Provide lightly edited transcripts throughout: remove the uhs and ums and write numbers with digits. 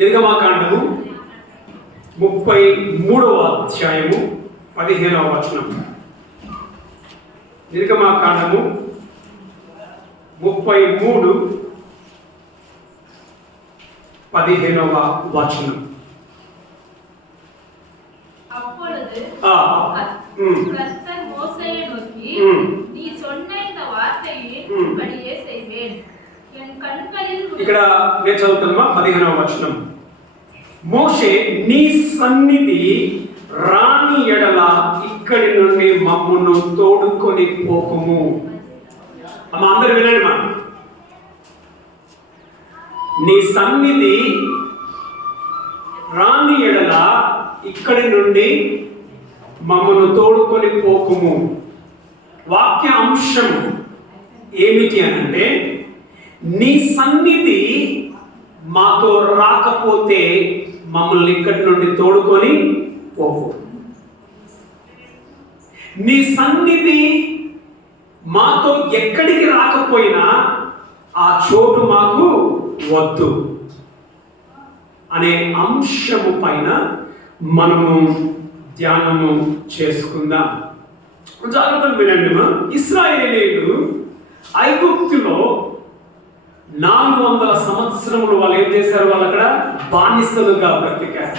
నిర్గమకాండము 33వ అధ్యాయము 15వ వచనం. నిర్గమకాండము 33 15వ వచనం. கர்த்தர் மோசேயை நோக்கி, நீ சொன்ன இந்த வார்த்தையை படியே செய்வேன். என் கண்களில் ఇక్కడ నేను చదువుతున్నా 15వ వచనం. మోషే నీ సన్నిధి రాని ఎడల ఇక్కడి నుండి మమ్మును తోడుకొని పోకుము. అమ్మ అందరూ వినండి మా. నీ సన్నిధి రాని ఎడల ఇక్కడి నుండి మమ్మను తోడుకొని పోకుము. వాక్య అంశం ఏమిటి అనంటే, నీ సన్నిధి మాతో రాకపోతే మమ్మల్ని ఇక్కడి నుండి తోడుకొని పోకు. నీ సన్నిధి మాతో ఎక్కడికి రాకపోయినా ఆ చోటు మాకు వద్దు అనే అంశము పైన మనము ధ్యానము చేసుకుందాం. జాగ్రత్తగా వినండి. ఇశ్రాయేలీయులు ఐగుప్తులో 400 సంవత్సరములు వాళ్ళు ఏం చేశారు? వాళ్ళు అక్కడ బానిసలుగా బ్రతికారు.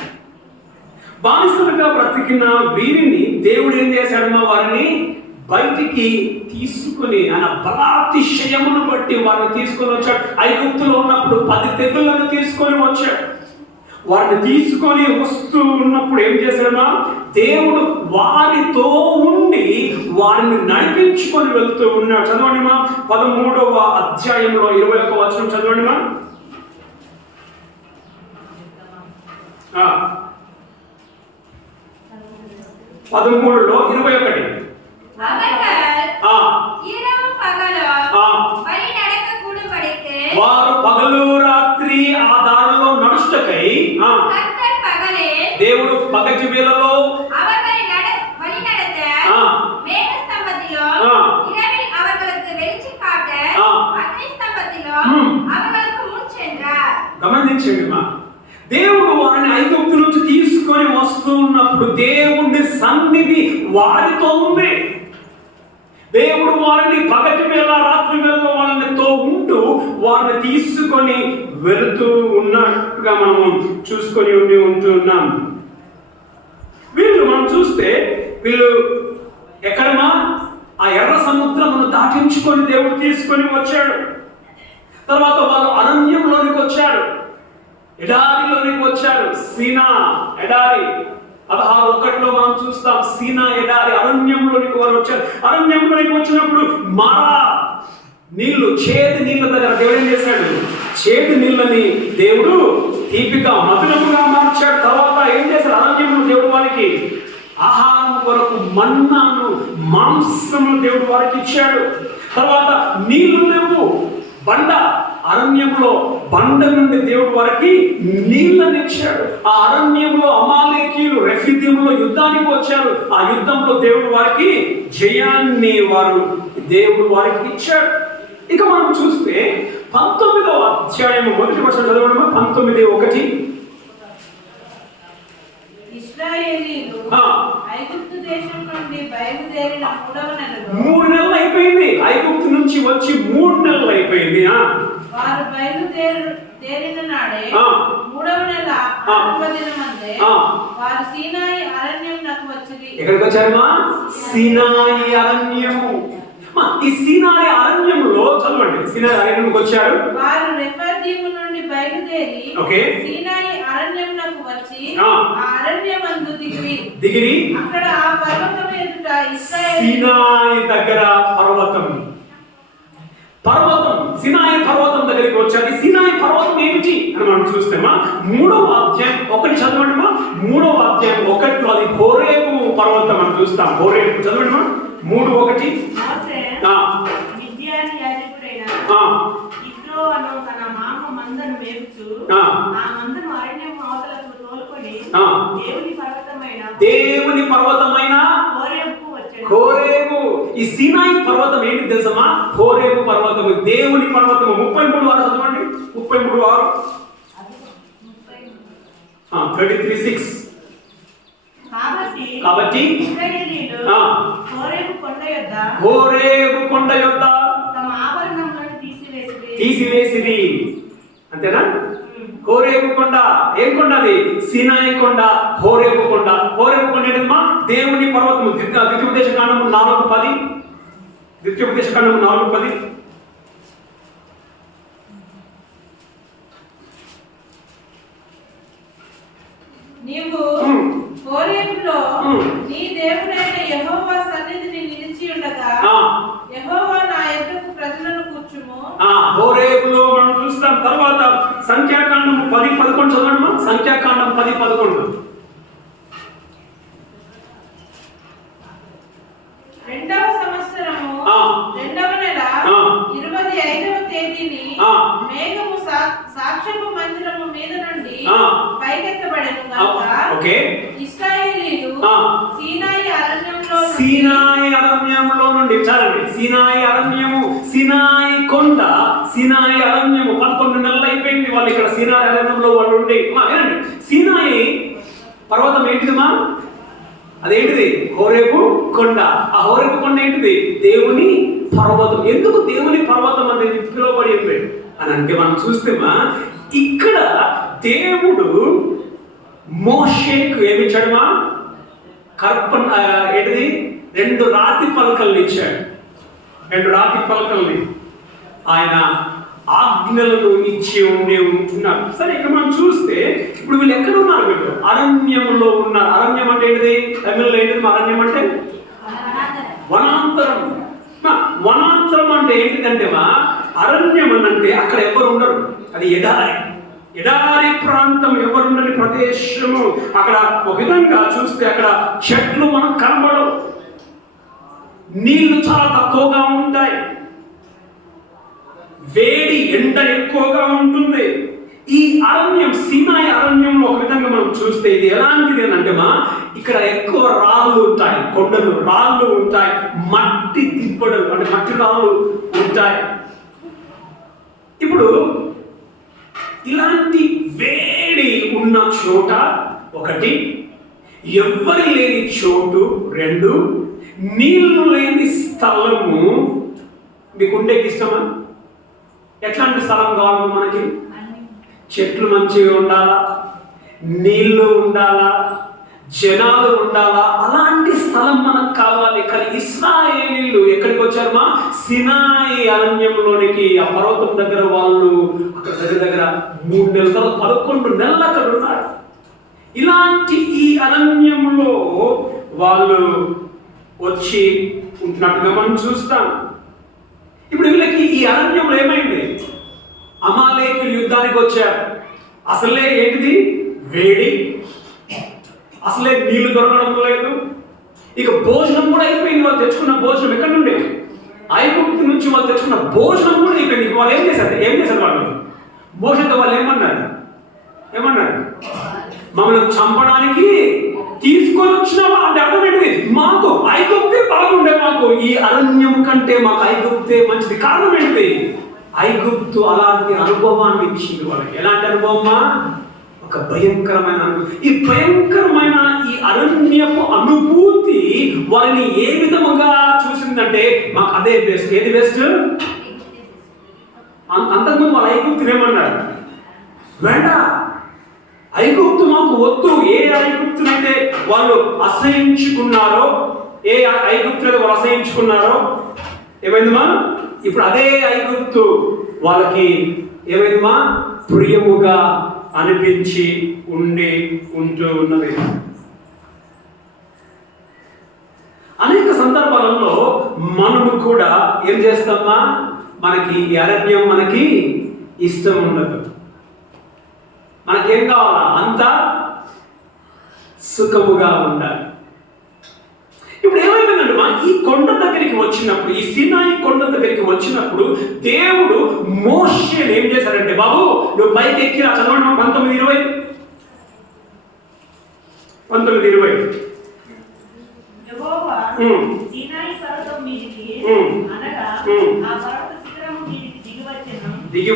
బానిసలుగా బ్రతికిన వీరిని దేవుడు ఏం చేశాడమ్మా? వారిని బయటికి తీసుకుని ఆయన బలాతిశయమును బట్టి వారిని తీసుకొని వచ్చాడు. ఐగుప్తులో ఉన్నప్పుడు 10 తెగుళ్లను తీసుకొని వచ్చాడు. వారిని తీసుకొని వస్తూ ఉన్నప్పుడు ఏం చేశాడమ్మా? దేవుడు వారితో ఉండి వారిని నడిపించుకొని వెళ్తూ ఉన్నాడు. చదవండి మా 13వ అధ్యాయంలో 21వ వచనం చదవండి మా. 13లో 21. వారు పగలు రాత్రి ఆ దారిలో నడుచుటకై దేవుడు పగటి వేళలో గమనించండి మా. దేవుడు వారిని ఐగుప్తు నుంచి తీసుకొని వస్తున్నప్పుడు దేవుని సన్నిధి వారితో ఉంది. దేవుడు వారిని పగటి వేళ రాత్రి వేళలో వాళ్ళతో ఉంటూ వారిని తీసుకొని వెళుతూ ఉన్నట్టుగా మనము చూసుకొని ఉంటున్నాం. వీళ్ళు మనం చూస్తే వీళ్ళు ఎక్కడమా? ఆ ఎర్ర సముద్రమును దాటించుకొని దేవుడు తీసుకొని వచ్చాడు. తర్వాత వాళ్ళు అరణ్యంలోనికి వచ్చాడు, ఎడారిలోనికి వచ్చారు. సీనా ఎడారి 16:1 మనం చూస్తాం. సీనా ఎడారి అరణ్యంలోనికి వారు వచ్చారు. అరణ్యంలోనికి వచ్చినప్పుడు మారా నీళ్లు, చేదు నీళ్ళ దగ్గర దేవుడు ఏం చేశాడు? చేదు నీళ్ళని దేవుడు తీపిగా మధురముగా మార్చాడు. తర్వాత ఏం చేశాడు? అరణ్యంలో దేవుడు వారికి ఆహారం కొరకు మన్నాను, మాంసము దేవుడు వారికి ఇచ్చాడు. తర్వాత నీళ్లు లేవు, బండ, అరణ్యంలో బండ నుండి దేవుడు వారికి నీళ్ళని ఇచ్చాడు. ఆ అరణ్యంలో అమాలేకీయులు రెఫీదీములో యుద్ధానికి వచ్చారు. ఆ యుద్ధంలో దేవుడు వారికి జయాన్ని దేవుడు వారికి ఇచ్చాడు. ఇక మనం చూస్తే 19వ అధ్యాయము 1వ వచనం చదవండి. 19:1. ఇశ్రాయేలీయులు ఐగుప్తు దేశం నుండి బయలుదేరిన 3వ నెలలో 3 నెలలు అయిపోయింది. ఐగుప్తు నుంచి వచ్చి 3 నెలలు అయిపోయింది. వారు బయలుదేరిన నాడే 3వ నెల 6వ దినమందే వారు సీనాయి అరణ్యమునకు వచ్చిరి. ఎక్కడికి వచ్చారమ్మా? సీనాయి అరణ్యము. ఈ సీనాయి అరణ్యంలో చదవండి. సీనాయి అరణ్యంకి వచ్చారు. వారు రెఫదీము నుండి బయలుదేరి సీనాయి అరణ్యమునకు వచ్చి ఆ అరణ్యమందు దిగిరి. అక్కడ ఆ పర్వతం ఎదుట సీనాయి దగ్గర పర్వతం సీనాయి పర్వతం దగ్గరికి వచ్చారు. సీనాయి పర్వతం ఏమిటి అని మనం చూస్తేమా 3వ అధ్యాయం 1 చదవండి మా. 3వ అధ్యాయం 1లో అది హోరేబు పర్వతం అని చూస్తాం. హోరేబు చదవండి మా. 3:1. తన మామ మందను మేపుచు ఆ మందను అరణ్యము అవతలకు తోలుకొని దేవుని పర్వతమైన హోరేబు. ఈ సీనాయి పర్వతం ఏంటి తెలుసమ్మా? హోరేబు పర్వతము, దేవుని పర్వతము. 33:6 చదవండి. 33:6. 33:6. కాబట్టి ఇశ్రాయేలీయులు హోరేబు కొండ యొద్ద తమ ఆభరణములను తీసివేసిరి. అంతేనా? హోరేబు కొండ ఏం కొండ? అది సీనాయి కొండ, హోరేబు కొండ. హోరేబు కొండ ఏంటమ్మా? దేవుని పర్వతము. ద్వితీయోపదేశకాండము 4:10. ద్వితీయోపదేశకాండము 4:10. నీవు హోరేబులో నీ దేవుడైన యెహోవా సన్నిధిని నిలిచి ఉండగా యెహోవా నా ఎదుట ప్రజలను కూర్చుము. హోరేబులో మనం చూస్తాం. తర్వాత సంఖ్యాకాండం 10:11 చదవండి. సంఖ్యాకాండం 10:11. రెండవ సంవత్సరము 2వ నెల 25వ తేదీని మేఘము సాక్ష్యపు మందిరము మీద నుండి పైకెత్తబడెను గనుక ఇశ్రాయేలీయులు సీనాయి అరణ్యంలో నుండి చాలండి. సీనాయి అరణ్యము, సీనాయి కొండ, సీనాయి అరణ్యము 11 నెలలు అయిపోయింది వాళ్ళు ఇక్కడ సీనాయి అరణ్యంలో వాళ్ళు ఉండి. ఏనండి సీనాయి పర్వతం ఏంటిదమ్మా? అదేంటిది? హోరేబు కొండ. ఆ హోరేబు కొండ ఏంటిది? దేవుని పర్వతం. ఎందుకు దేవుని పర్వతం అనేది పిలువబడింది అని అంటే మనం చూస్తేమా ఇక్కడ దేవుడు మోషేకు ఏమిచ్చాడమా? ఏంటిది? 2 రాతి పలకల్ని ఇచ్చాడు. 2 రాతి పలకల్ని ఆయన ఆజ్ఞలను ఇచ్చి ఉంటున్నారు. సరే ఇక్కడ మనం చూస్తే ఇప్పుడు వీళ్ళు ఎక్కడ ఉన్నారు? వీళ్ళు అరణ్యంలో ఉన్నారు. అరణ్యం అంటే ఏంటిది? తమిళలో ఏంటిది అరణ్యం అంటే? వనాంతరం. వనాంతరం అంటే ఏంటిదంటే అరణ్యం అంటే అక్కడ ఎవరు ఉండరు. అది ఎడారి. ఎడారి ప్రాంతం, ఎవరుండని ప్రదేశము. అక్కడ ఒక విధంగా చూస్తే అక్కడ చెట్లు మనకు కనబడవు, నీళ్లు చాలా తక్కువగా ఉంటాయి, వేడి ఎండ ఎక్కువగా ఉంటుంది. ఈ అరణ్యం సీనాయి అరణ్యంలో ఒక విధంగా మనం చూస్తే ఇది ఎలాంటిది అంటే ఇక్కడ ఎక్కువ రాళ్ళు ఉంటాయి, కొండలు, రాళ్ళు ఉంటాయి, మట్టి దిబ్బడలు అంటే మట్టి రాళ్ళు ఉంటాయి. ఇప్పుడు ఇలాంటి వేడి ఉన్న చోట ఒకటి, ఎవ్వరి లేని చోటు 2, నీళ్లు లేని స్థలము. మీకు ఉండేకి ఇష్టమా? ఎట్లాంటి స్థలం కావాలి మనకి? చెట్లు మంచిగా ఉండాలా, నీళ్లు ఉండాలా, జనాలు ఉండాలా, అలాంటి స్థలం మనకు కావాలి. కానీ ఇశ్రాయేలీయులు ఎక్కడికి వచ్చారమ్మా? సీనాయి అరణ్యంలోనికి. ఆ పర్వతం దగ్గర వాళ్ళు అక్కడ దగ్గర 3 నెలల తర్వాత 11 నెలలు అక్కడ ఉన్నారు. ఇలాంటి ఈ అరణ్యంలో వాళ్ళు వచ్చి ఉంటున్నట్టుగా మనం చూస్తాం. ఇప్పుడు వీళ్ళకి ఈ అరణ్యంలో ఏమైంది? అమాలేకులు యుద్ధానికి వచ్చారు. అసలే ఏంటిది? వేడి, అసలే నీళ్లు దొరకడం లేదు. ఇక భోజనం కూడా అయిపోయింది. వాళ్ళు తెచ్చుకున్న భోజనం ఎక్కడి నుండి? ఐగుప్తు నుంచి వాళ్ళు తెచ్చుకున్న భోజనం కూడా అయిపోయింది. వాళ్ళు ఏం చేశారు వాళ్ళు? మోషతో వాళ్ళు ఏమన్నారు? మమ్మల్ని చంపడానికి తీసుకొని వచ్చినావా అంటే అర్థం ఏంటిది? మాకు ఐగుప్తే బాగుండే, మాకు ఈ అరణ్యం కంటే మాకు ఐగుప్తే మంచిది. కారణం ఏంటిది? ఐగుప్తు అలాంటి అనుభవాన్ని ఇచ్చింది వాళ్ళకి. ఎలాంటి అనుభవమా? ఒక భయంకరమైన అనుభవం. ఈ భయంకరమైన ఈ అరణ్యపు అనుభూతి వారిని ఏ విధముగా చూసిందంటే మాకు అదే బెస్ట్. ఏది బెస్ట్? అంతకుముందు వాళ్ళ ఐగుప్తుని ఏమన్నారు? వేండ, ఐగుప్తు మాకు వద్దు. ఏ ఐగుప్తునైతే వాళ్ళు అసహించుకున్నారో, ఏ ఐగుప్తునైతే వాళ్ళు అసహించుకున్నారో ఏమైందమ్మా? ఇప్పుడు అదే ఐగుప్తు వాళ్ళకి ఏమైందమ్మా? ప్రియముగా అనిపించి ఉంటూ ఉన్నది. అనేక సందర్భాలలో మనము కూడా ఏం చేస్తామా? మనకి ఈ అరణ్యం మనకి ఇష్టం ఉండదు. మనకేం కావాలా? అంతా సుఖముగా ఉండాలి. ఇప్పుడు ఏమైపోయిందంటే ఈ కొండ దగ్గరికి వచ్చినప్పుడు, ఈ సీనాయి కొండ దగ్గరికి వచ్చినప్పుడు దేవుడు మోషేని ఏం చేశాడంటే, బాబు నువ్వు పైకి ఎక్కిరా. చదవండి 19:20. 19:20. యెహోవా సీనాయి పర్వతం మీదికి అనగా ఆ పర్వత శిఖరము మీదికి దిగి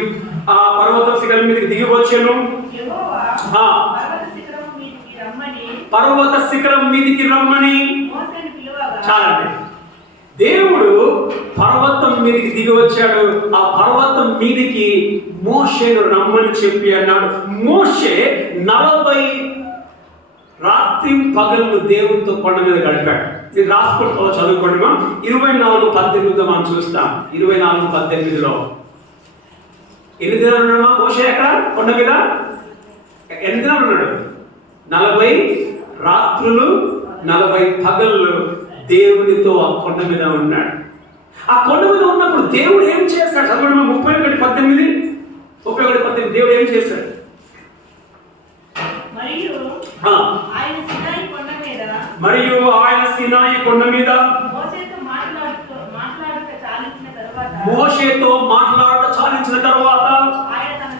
ఆ పర్వత శిఖరం మీదకి దిగి వచ్చాను. యెహోవా పర్వత శిఖరము పర్వత శిఖరం మీదికి రమ్మని మోషేను పిలువగా చాలండి. దేవుడు పర్వతం మీదకి దిగి వచ్చాడు. ఆ పర్వతం మీదకి మోషేను రమ్మని చెప్పి అన్నాడు. మోషే 40 రాత్రి పగలు దేవునితో కొండ మీద గడిపాడు. ఇది రాసుకుంటూ చదువుకోండి. 24:18 మనం చూస్తాం. 24:18 ఎన్ని దినాలు ఉన్నాడు మోషే అక్కడ కొండ మీద? ఎన్ని దినాలు ఉన్నాడు? 40 రాత్రులు 40 పగళ్ళు దేవునితో ఆ కొండ మీద ఉన్నాడు. ఆ కొండ మీద ఉన్నప్పుడు దేవుడు ఏం చేశాడు? చదవండి 31:18 దేవుడు ఏం చేశాడు? మరియు ఆయన సినాయి కొండ మీద మోషేతో మాట్లాడుట చాలించిన తర్వాత ఆయన తన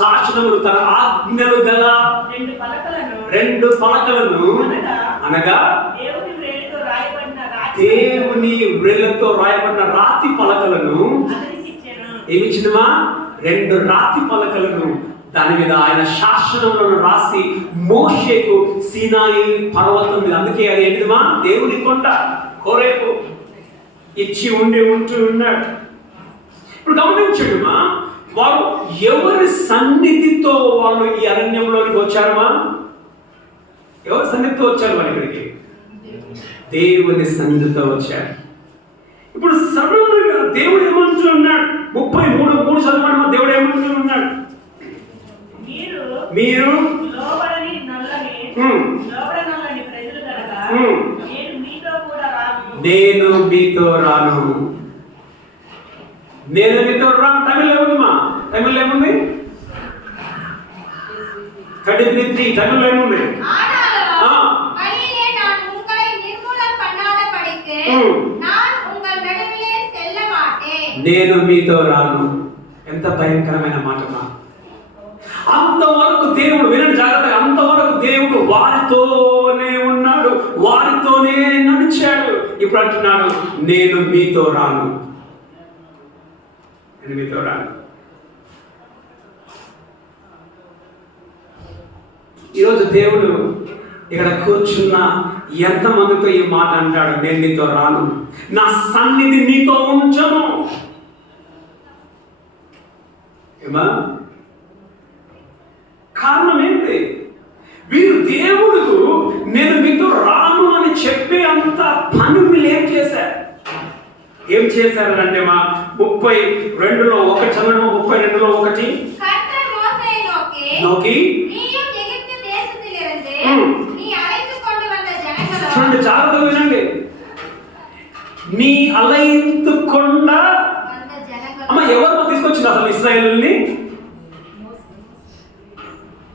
శాసనములు తన ఆజ్ఞలు గల 2 పలకలను అనగా దేవుని వ్రేళ్లతో రాయబడిన రాతి పలకలను ఏమిచ్చినమా? 2 రాతి పలకలను దాని మీద ఆయన శాసనములను రాసి మోషేకు సీనాయి పర్వతం మీద, అందుకే అది ఏంటిదిమా? దేవుని కొండ హోరేబు ఇచ్చి ఉంటూ ఉన్నాడు. ఇప్పుడు గమనించండిమా, వారు ఎవరి సన్నిధితో వాళ్ళు ఈ అరణ్యంలోనికి వచ్చారమా? ఎవరి సన్నిధితో వచ్చారు వాళ్ళు ఇక్కడికి? దేవుని సన్నిధితో వచ్చారు. ఇప్పుడు సడన్గా దేవుడు ఏమంటున్నాడు? 33:3 చదవడమా. దేవుడు ఏమంటున్నాడు? మీరు లోబడని నల్లని ప్రజలు కనుక నేను మీతో కూడా రాను. నేను మీతో రాను. తమిళ ఏముంది? తమిళ ఏముంది? 33 తమిళ ఏముంది? నేను మీతో రాను. ఎంత భయంకరమైన మాట! అంతవరకు దేవుడు, వినండి జాగ్రత్తగా, అంతవరకు దేవుడు వారితోనే ఉన్నాడు, వారితోనే నడిచాడు. ఇప్పుడు అంటున్నాడు, నేను మీతో రాను. నేను మీతో రాను. ఈరోజు దేవుడు ఇక్కడ కూర్చున్న ఎంతమందితో ఈ మాట అంటాడు? నేను నీతో రాను, నా సన్నిధి నీతో ఉంచను. ఏమా కారణం ఏంటి? వీరు దేవుడు నేను మీతో రాను అని చెప్పే అంత పని వీళ్ళు ఏం చేశారు? ఏం చేశారంటే 32:1 చదవడం. 32:1 చూడండి, జాగ్రత్తగా వినండి. నీ అలైతు కొండ అమ్మ ఎవరు తీసుకొచ్చింది అసలు ఇశ్రాయేలుని?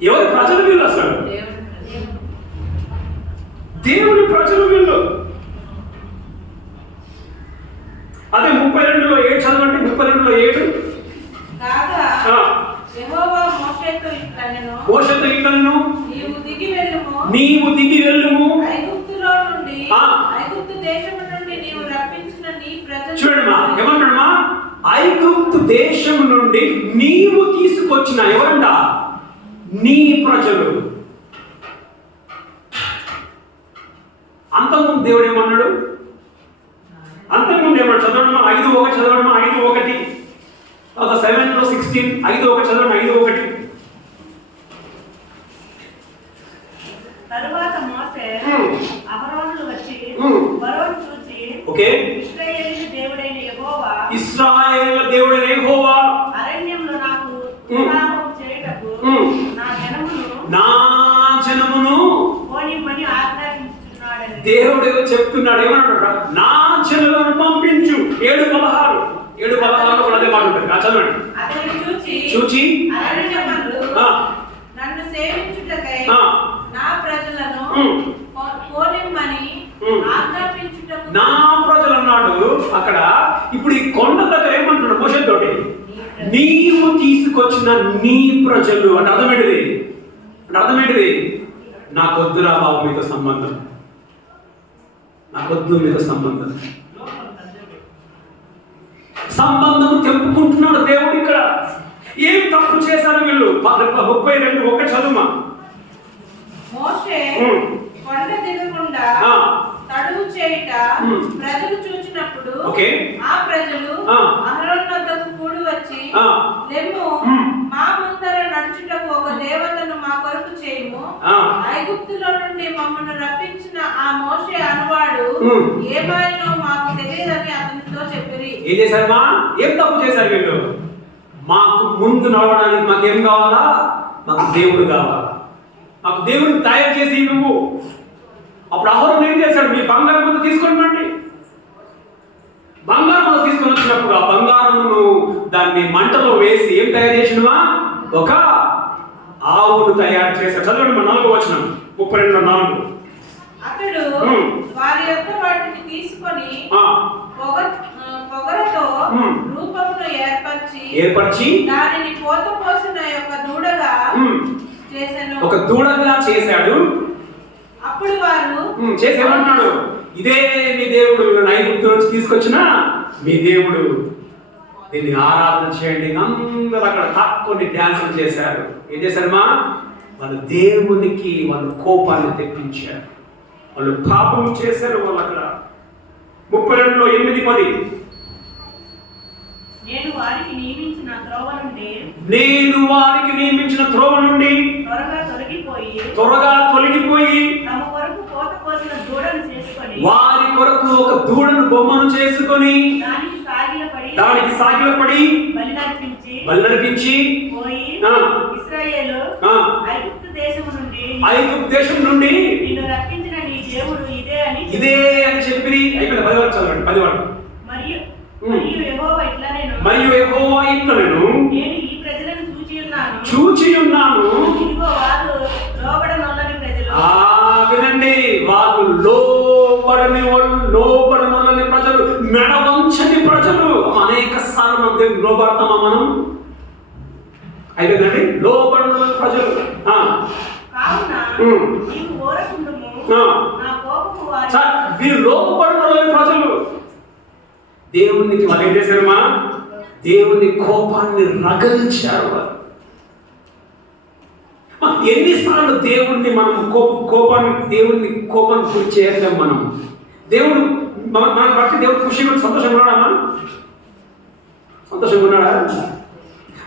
ఎవరి ప్రజలు వీళ్ళు? అసలు దేవుని ప్రజలు వీళ్ళు. అదే 32:7 చదవండి. 32:7 మోషేతో ఇట్లనెను, నీవు దిగి వెళ్ళుము. చూడమ్మా, ఏమన్నాడమ్మా? ఐగుప్తు దేశం నుండి నీవు తీసుకొచ్చిన ఎవరంట? నీ ప్రజలు. అంతకుముందు దేవుడు ఏమన్నాడు? అంతకుముందు ఏమన్నాడు? చదవడమా 5:1 చదవడమా 5:1 ఒక 7:16 5:1 చదవడం 5:1. తరువాత మోషే అహరోనులు వచ్చి ఫరోను చూసి, ఓకే, ఇశ్రాయేలు దేవుడైన యెహోవా అరణ్యంలో నాకు వివాహం చేయుటకు నా జనమును పోనిమ్మని ఆజ్ఞాపించుచున్నాడని దేవుడు చెప్తున్నాడు. ఏమన్నాడు? నా జనులను పంపించు. 7:16 కూడా అదే మాట ఉంటుంది. చదవండి. అతన్ని చూచి అరణ్యమందు నన్ను సేవించుటకై నా ప్రజలను పోనిమ్మని ఆజ్ఞాపించుటకు. నా ప్రజలు అన్నాడు అక్కడ. ఇప్పుడు ఈ కొండ దగ్గర ఏమంటున్నాడు మోషేతోటి? నీవు తీసుకొచ్చిన నీ ప్రజలు అంటే అర్థమేంటిది? నాకొద్దురా బాబు మీతో సంబంధం, నాకొద్దు మీతో సంబంధం తెంపుకుంటున్నాడు దేవుడు ఇక్కడ. ఏం తప్పు చేశారు వీళ్ళు? 32:1 చదువుమా. మోషే ఉమ్. కొండ దిగకుండా ఆ. తడువు చేయుట ఉమ్. ప్రజలు చూచినప్పుడు ఓకే. ఆ ప్రజలు ఆ. అహరోను వద్దకు కూడి వచ్చి ఆ. లెమ్ము ఉమ్. మా ముందర నడుచుటకు ఒక దేవతను మా కొరకు చేయుము ఆ. ఐగుప్తులో నుండి మమ్మల్ని రప్పించిన ఆ మోషే అనువాడు ఉమ్. ఏమాయనో మాకు తెలియదని అతనితో చెప్పిరి. ఏం చేశారు మా? ఏం తప్పు చేశారు వీళ్ళు? మాకు ముందు నడవడానికి మాకు ఏం కావాలా? మాకు దేవుడు కావాలా? మాకు దేవుడిని తయారు చేసి నువ్వు. అప్పుడు అహరోను ఏం చేశాడు? మీ బంగారం ముందు తీసుకొని రండి. బంగారం ముందు తీసుకొని వచ్చినప్పుడు ఆ బంగారమును దాన్ని మంటలో వేసి ఏం తయారు చేసినవా? ఒక ఆవును తయారు చేశాడు. చదవండి మన 4వ వచనం 32:4. అతడు ఉమ్. వారి యొక్క వాటిని తీసుకొని ఆ. పొగరతో ఉమ్. రూపమును ఏర్పరిచి దానిని పోత పోసిన యొక్క దూడగా ఉమ్. చేసెను. ఒక దూడగా చేశాడు. అప్పుడు వారు చేసి ఏమంటున్నాడు? ఇదే మీ దేవుడు, ఐగుప్తు నుంచి తీసుకొచ్చిన మీ దేవుడు, దీన్ని ఆరాధన చేయండి. అందరూ అక్కడ తక్కువ డ్యాన్సులు చేశారు. ఏం చేశారమ్మా? వాళ్ళు దేవునికి వాళ్ళు కోపాన్ని తెప్పించారు. వాళ్ళు పాపం చేశారు. వాళ్ళు అక్కడ 32లో 8-10. నేను వారికి నియమించిన త్రోవ నుండి త్వరగా తొలగిపోయి తమ కొరకు పోత పోసిన దూడను చేసుకొని వారి కొరకు ఒక దూడను బొమ్మను చేసుకొని దానికి సాగిలపడి బలి నడిపించి పోయి ఆ. ఇశ్రాయేలు ఆ. ఐగుప్తు దేశం నుండి నిన్ను రప్పించిన నీ దేవుడు ఇదే అని చెప్పి అయిపోయింది. 10 వరకు చదవండి. 10 వరకు. మరియు యెహోవా ఇట్లనెను నేను ఈ ప్రజలను చూచి ఉన్నాను. ఇదిగో వారు లోబడనొల్లని ప్రజలు. వినండి, వాళ్ళు లోబడని ప్రజలు, మెడవంచని ప్రజలు. అనేక సార్లు మనం దేవునికి లోబడతామా? మనం అయిపోయిందండి. లోబడని ప్రజలు. కావున నీవు ఊరకుండుము, నా కోపము వీరు లోబడని ప్రజలు. దేవునికి వాళ్ళు ఏం చేశారమ్మా? దేవుని కోపాన్ని రగిల్చారు వారు. ఎన్నిసార్లు దేవుణ్ణి మనం దేవుణ్ణి కోపాన్ని గురి చేద్దాం. మనం దేవుడు మనం బట్టి దేవుడు ఖుషిగా సంతోషంగా ఉన్నాడా? సంతోషంగా ఉన్నాడా?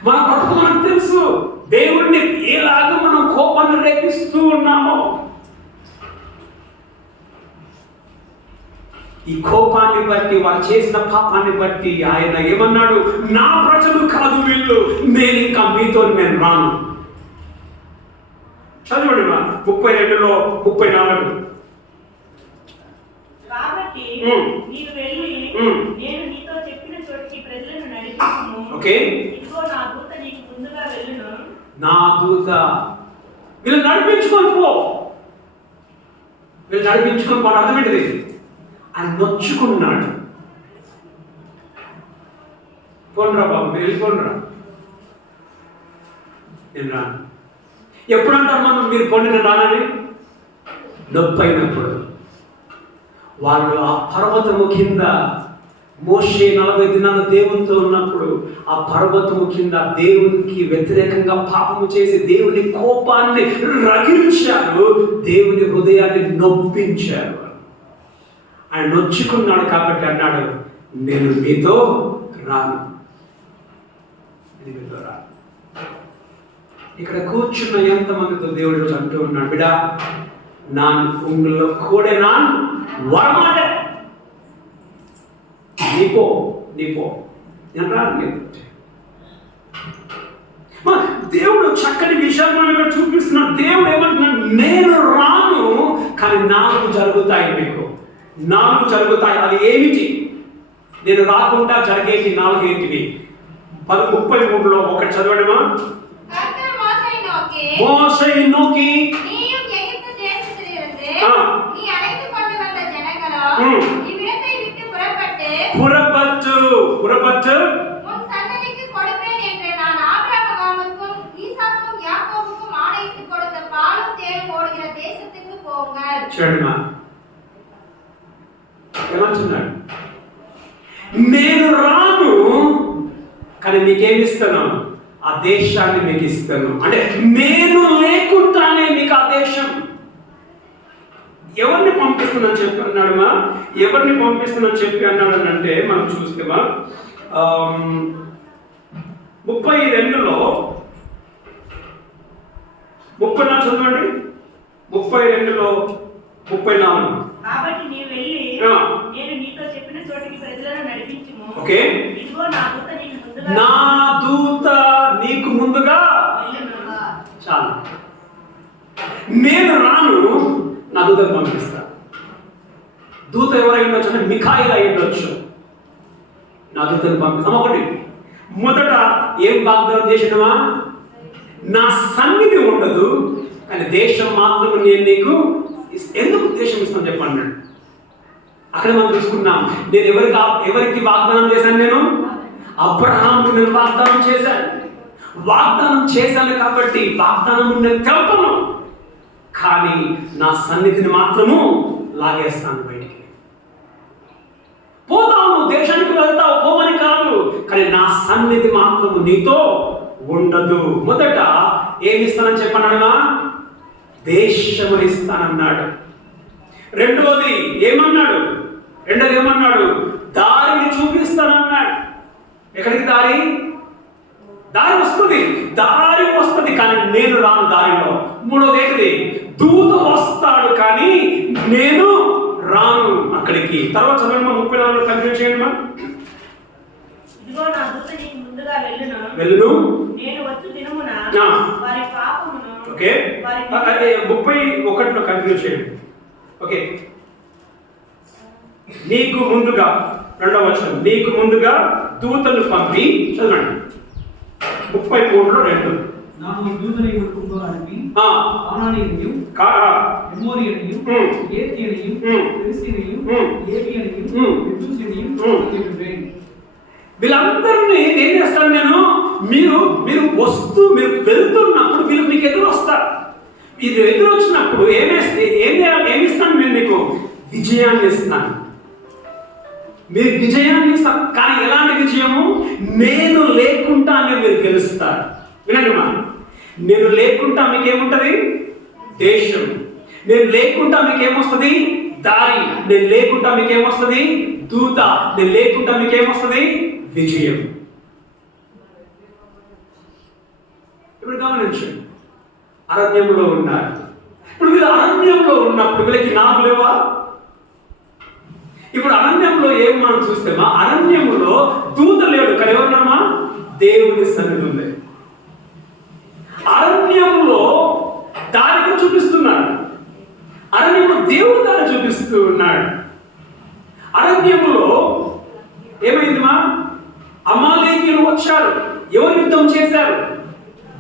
మన బ్రతుకు మనకు తెలుసు. దేవుణ్ణి ఎలాగో మనం కోపాన్ని రేపిస్తూ ఉన్నామో. ఈ కోపాన్ని బట్టి, వారు చేసిన పాపాన్ని బట్టి ఆయన ఏమన్నాడు? నా ప్రజలు కాదు వీళ్ళు, నేను ఇంకా మీతో నేను రాను. చదవండి 32లో 34. కాబట్టి నీవు వెళ్ళి నేను నీతో చెప్పిన చోటికి ప్రజలను నడిపించుము. ఓకే. ఇదిగో నా దూత నీకు ముందుగా వెళ్ళును. నా దూత వీళ్ళు నడిపించుకొని పో. వీళ్ళు నడిపించుకొని పో. అర్థం ఏంటిది? ఆయన నొచ్చుకున్నాడు. పోండ్రా బాబు, మీరు వెళ్ళిపోండ్రా, నేను రాను. ఎప్పుడంటారు మనం మీరు పొందిన రానని? నొప్పి అయినప్పుడు. వాళ్ళు ఆ పర్వతము కింద, మోషే 40 దినాలు దేవునితో ఉన్నప్పుడు ఆ పర్వతము కింద దేవునికి వ్యతిరేకంగా పాపము చేసి దేవుని కోపాన్ని రగిల్చారు. దేవుని హృదయాన్ని నొప్పించారు. ఆయన నొచ్చుకున్నాడు కాబట్టి అన్నాడు, నేను మీతో రాను. ఇక్కడ కూర్చున్న ఎంతమందితో దేవుడు అంటూ ఉన్నాడు, బిడా நான் உங்கள கூட நான் வரமாட்டேன், நீ போ என்றார். దేవుడు చక్కని విషయాలు మనం ఇక్కడ చూపిస్తున్నాడు. దేవుడు ఏమంటున్నాడు? నేను రాను, కానీ 4 జరుగుతాయి. మీకు 4 జరుగుతాయి. అవి ఏమిటి? నేను రాకుండా జరిగేటి 4 ఏంటివి? 33లో ఒకటి చదవడమా? మోషే నోకి புறப்பட்டு உன் சந்ததிக்கு கொடுப்பேன் என்று நான் ஆபிரகாமுக்கும் ஈசாக்குக்கும் யாக்கோபுக்கும் ஆணையிட்டு கொடுத்த பாலும் தேனும் ஓடுகிற தேசத்துக்கு போங்கள். చూడమ్మా, ఏమంటున్నాడు? నేను రాను, కానీ మీకేమిస్తాను? ఆ దేశాన్ని మీకు ఇస్తాను. అంటే నేను లేకుండానే మీకు ఆ దేశం ఎవరిని పంపిస్తున్నాను చెప్పి అన్నాడుమా, ఎవరిని పంపిస్తున్నాను చెప్పి అన్నాడు అని అంటే మనం చూస్తేమా 32లో 34 చదవండి. 32లో 34. కాబట్టి నీవు వెళ్ళి నేను నీతో చెప్పిన చోటికి ప్రజలను నడిపించుము. ఓకే. ఇదిగో నా దూత నీకు ముందుగా నా దూత నీకు ముందుగా వెళ్ళును. చాలు, నేను రాను, నా దూతను పంపిస్తా. దూత ఎవరై ఉండొచ్చు అంటే మిఖాయిల్ అయి ఉండొచ్చు. నా దూతను పంపిస్తాం. ఒకటి మొదట ఏం వాగ్దానం చేసినవా, నా సన్నిధి ఉండదు కానీ దేశం మాత్రం నేను నీకు ఎందుకు దేశం ఇస్తాను చెప్పండి. అక్కడ మనం చూసుకున్నాం. నేను ఎవరికి వాగ్దానం చేశాను? నేను అబ్రహాంకు నేను వాగ్దానం చేశాను. వాగ్దానం చేశాను కాబట్టి వాగ్దానం నేను తెలపను, కానీ నా సన్నిధిని మాత్రము లాగేస్తాను బయటికి. పోతావు, దేశానికి వెళ్తావు, పోమని కాదు, కానీ నా సన్నిధి మాత్రము నీతో ఉండదు. మొదట ఏమి ఇస్తానని చెప్పన్నాడుగా, దేశముని ఇస్తానన్నాడు. రెండవది ఏమన్నాడు? దారిని చూపిస్తానన్నాడు. ఎక్కడికి దారి? దారి వస్తుంది కానీ నేను రాను దారిలో. మూడోది ఏంటిది? దూత వస్తాడు కానీ నేను రాను అక్కడికి. తర్వాత చదవండి 34 కంటిన్యూ చేయండి మా. ఇదిగో నా దూత నీకు ముందుగా వెళ్ళును, నేను వచ్చు దినమున వారి పాపమును. ఓకే. 31లో కంటిన్యూ చేయండి. ఓకే. నీకు ముందుగా, రెండవ వచనం, నీకు ముందుగా దూతను పంపి, చదవండి 33లో 2. ನಾನು ದೂತನಿಗೆ ಕುಂಬಾರನಿ ಆನಾನಿಯನಿಯು ಎಮೋರಿಯನಿಯು ಏತಿಯನಿಯು ಫಿಲಿಸ್ತೀನಿಯು ఏబియనియు యెబూసియనియు చెప్పేను. వీళ్ళందరినీ ఏం చేస్తాను నేను? మీరు వెళ్తున్నప్పుడు వీళ్ళు మీకు ఎదురు వస్తారు. ఇది ఎదురు వచ్చినప్పుడు ఏమిస్తాను? నేను మీకు విజయాన్ని ఇస్తాను. మీరు విజయాన్ని ఇస్తాను, కానీ ఎలాంటి విజయము? నేను లేకుండా మీరు గెలుస్తారు. వినండి మా, నేను లేకుండా మీకేముంటది? దేశం. నేను లేకుండా మీకేమొస్తుంది? దారి. నేను లేకుండా మీకేమొస్తుంది? దూత. నేను లేకుండా మీకేమొస్తుంది? విజయం. ఇప్పుడు గమనించండి, అరణ్యంలో ఉన్నారు. ఇప్పుడు వీళ్ళు అరణ్యంలో ఉన్నప్పుడు వీళ్ళకి నాలుగు లేవా? ఇప్పుడు అరణ్యంలో ఏం మనం చూస్తే మా, అరణ్యంలో దూత లేడు కానీ ఎవరున్నామా? దేవుని సన్నిధి ఉంది. అరణ్యంలో దారిని చూపిస్తున్నాడు. అరణ్యంలో దేవుడు దారి చూపిస్తూ ఉన్నాడు. అరణ్యంలో ఏమైంది మా? అమాలేకీయులు వచ్చారు. ఎవరు యుద్ధం చేశారు?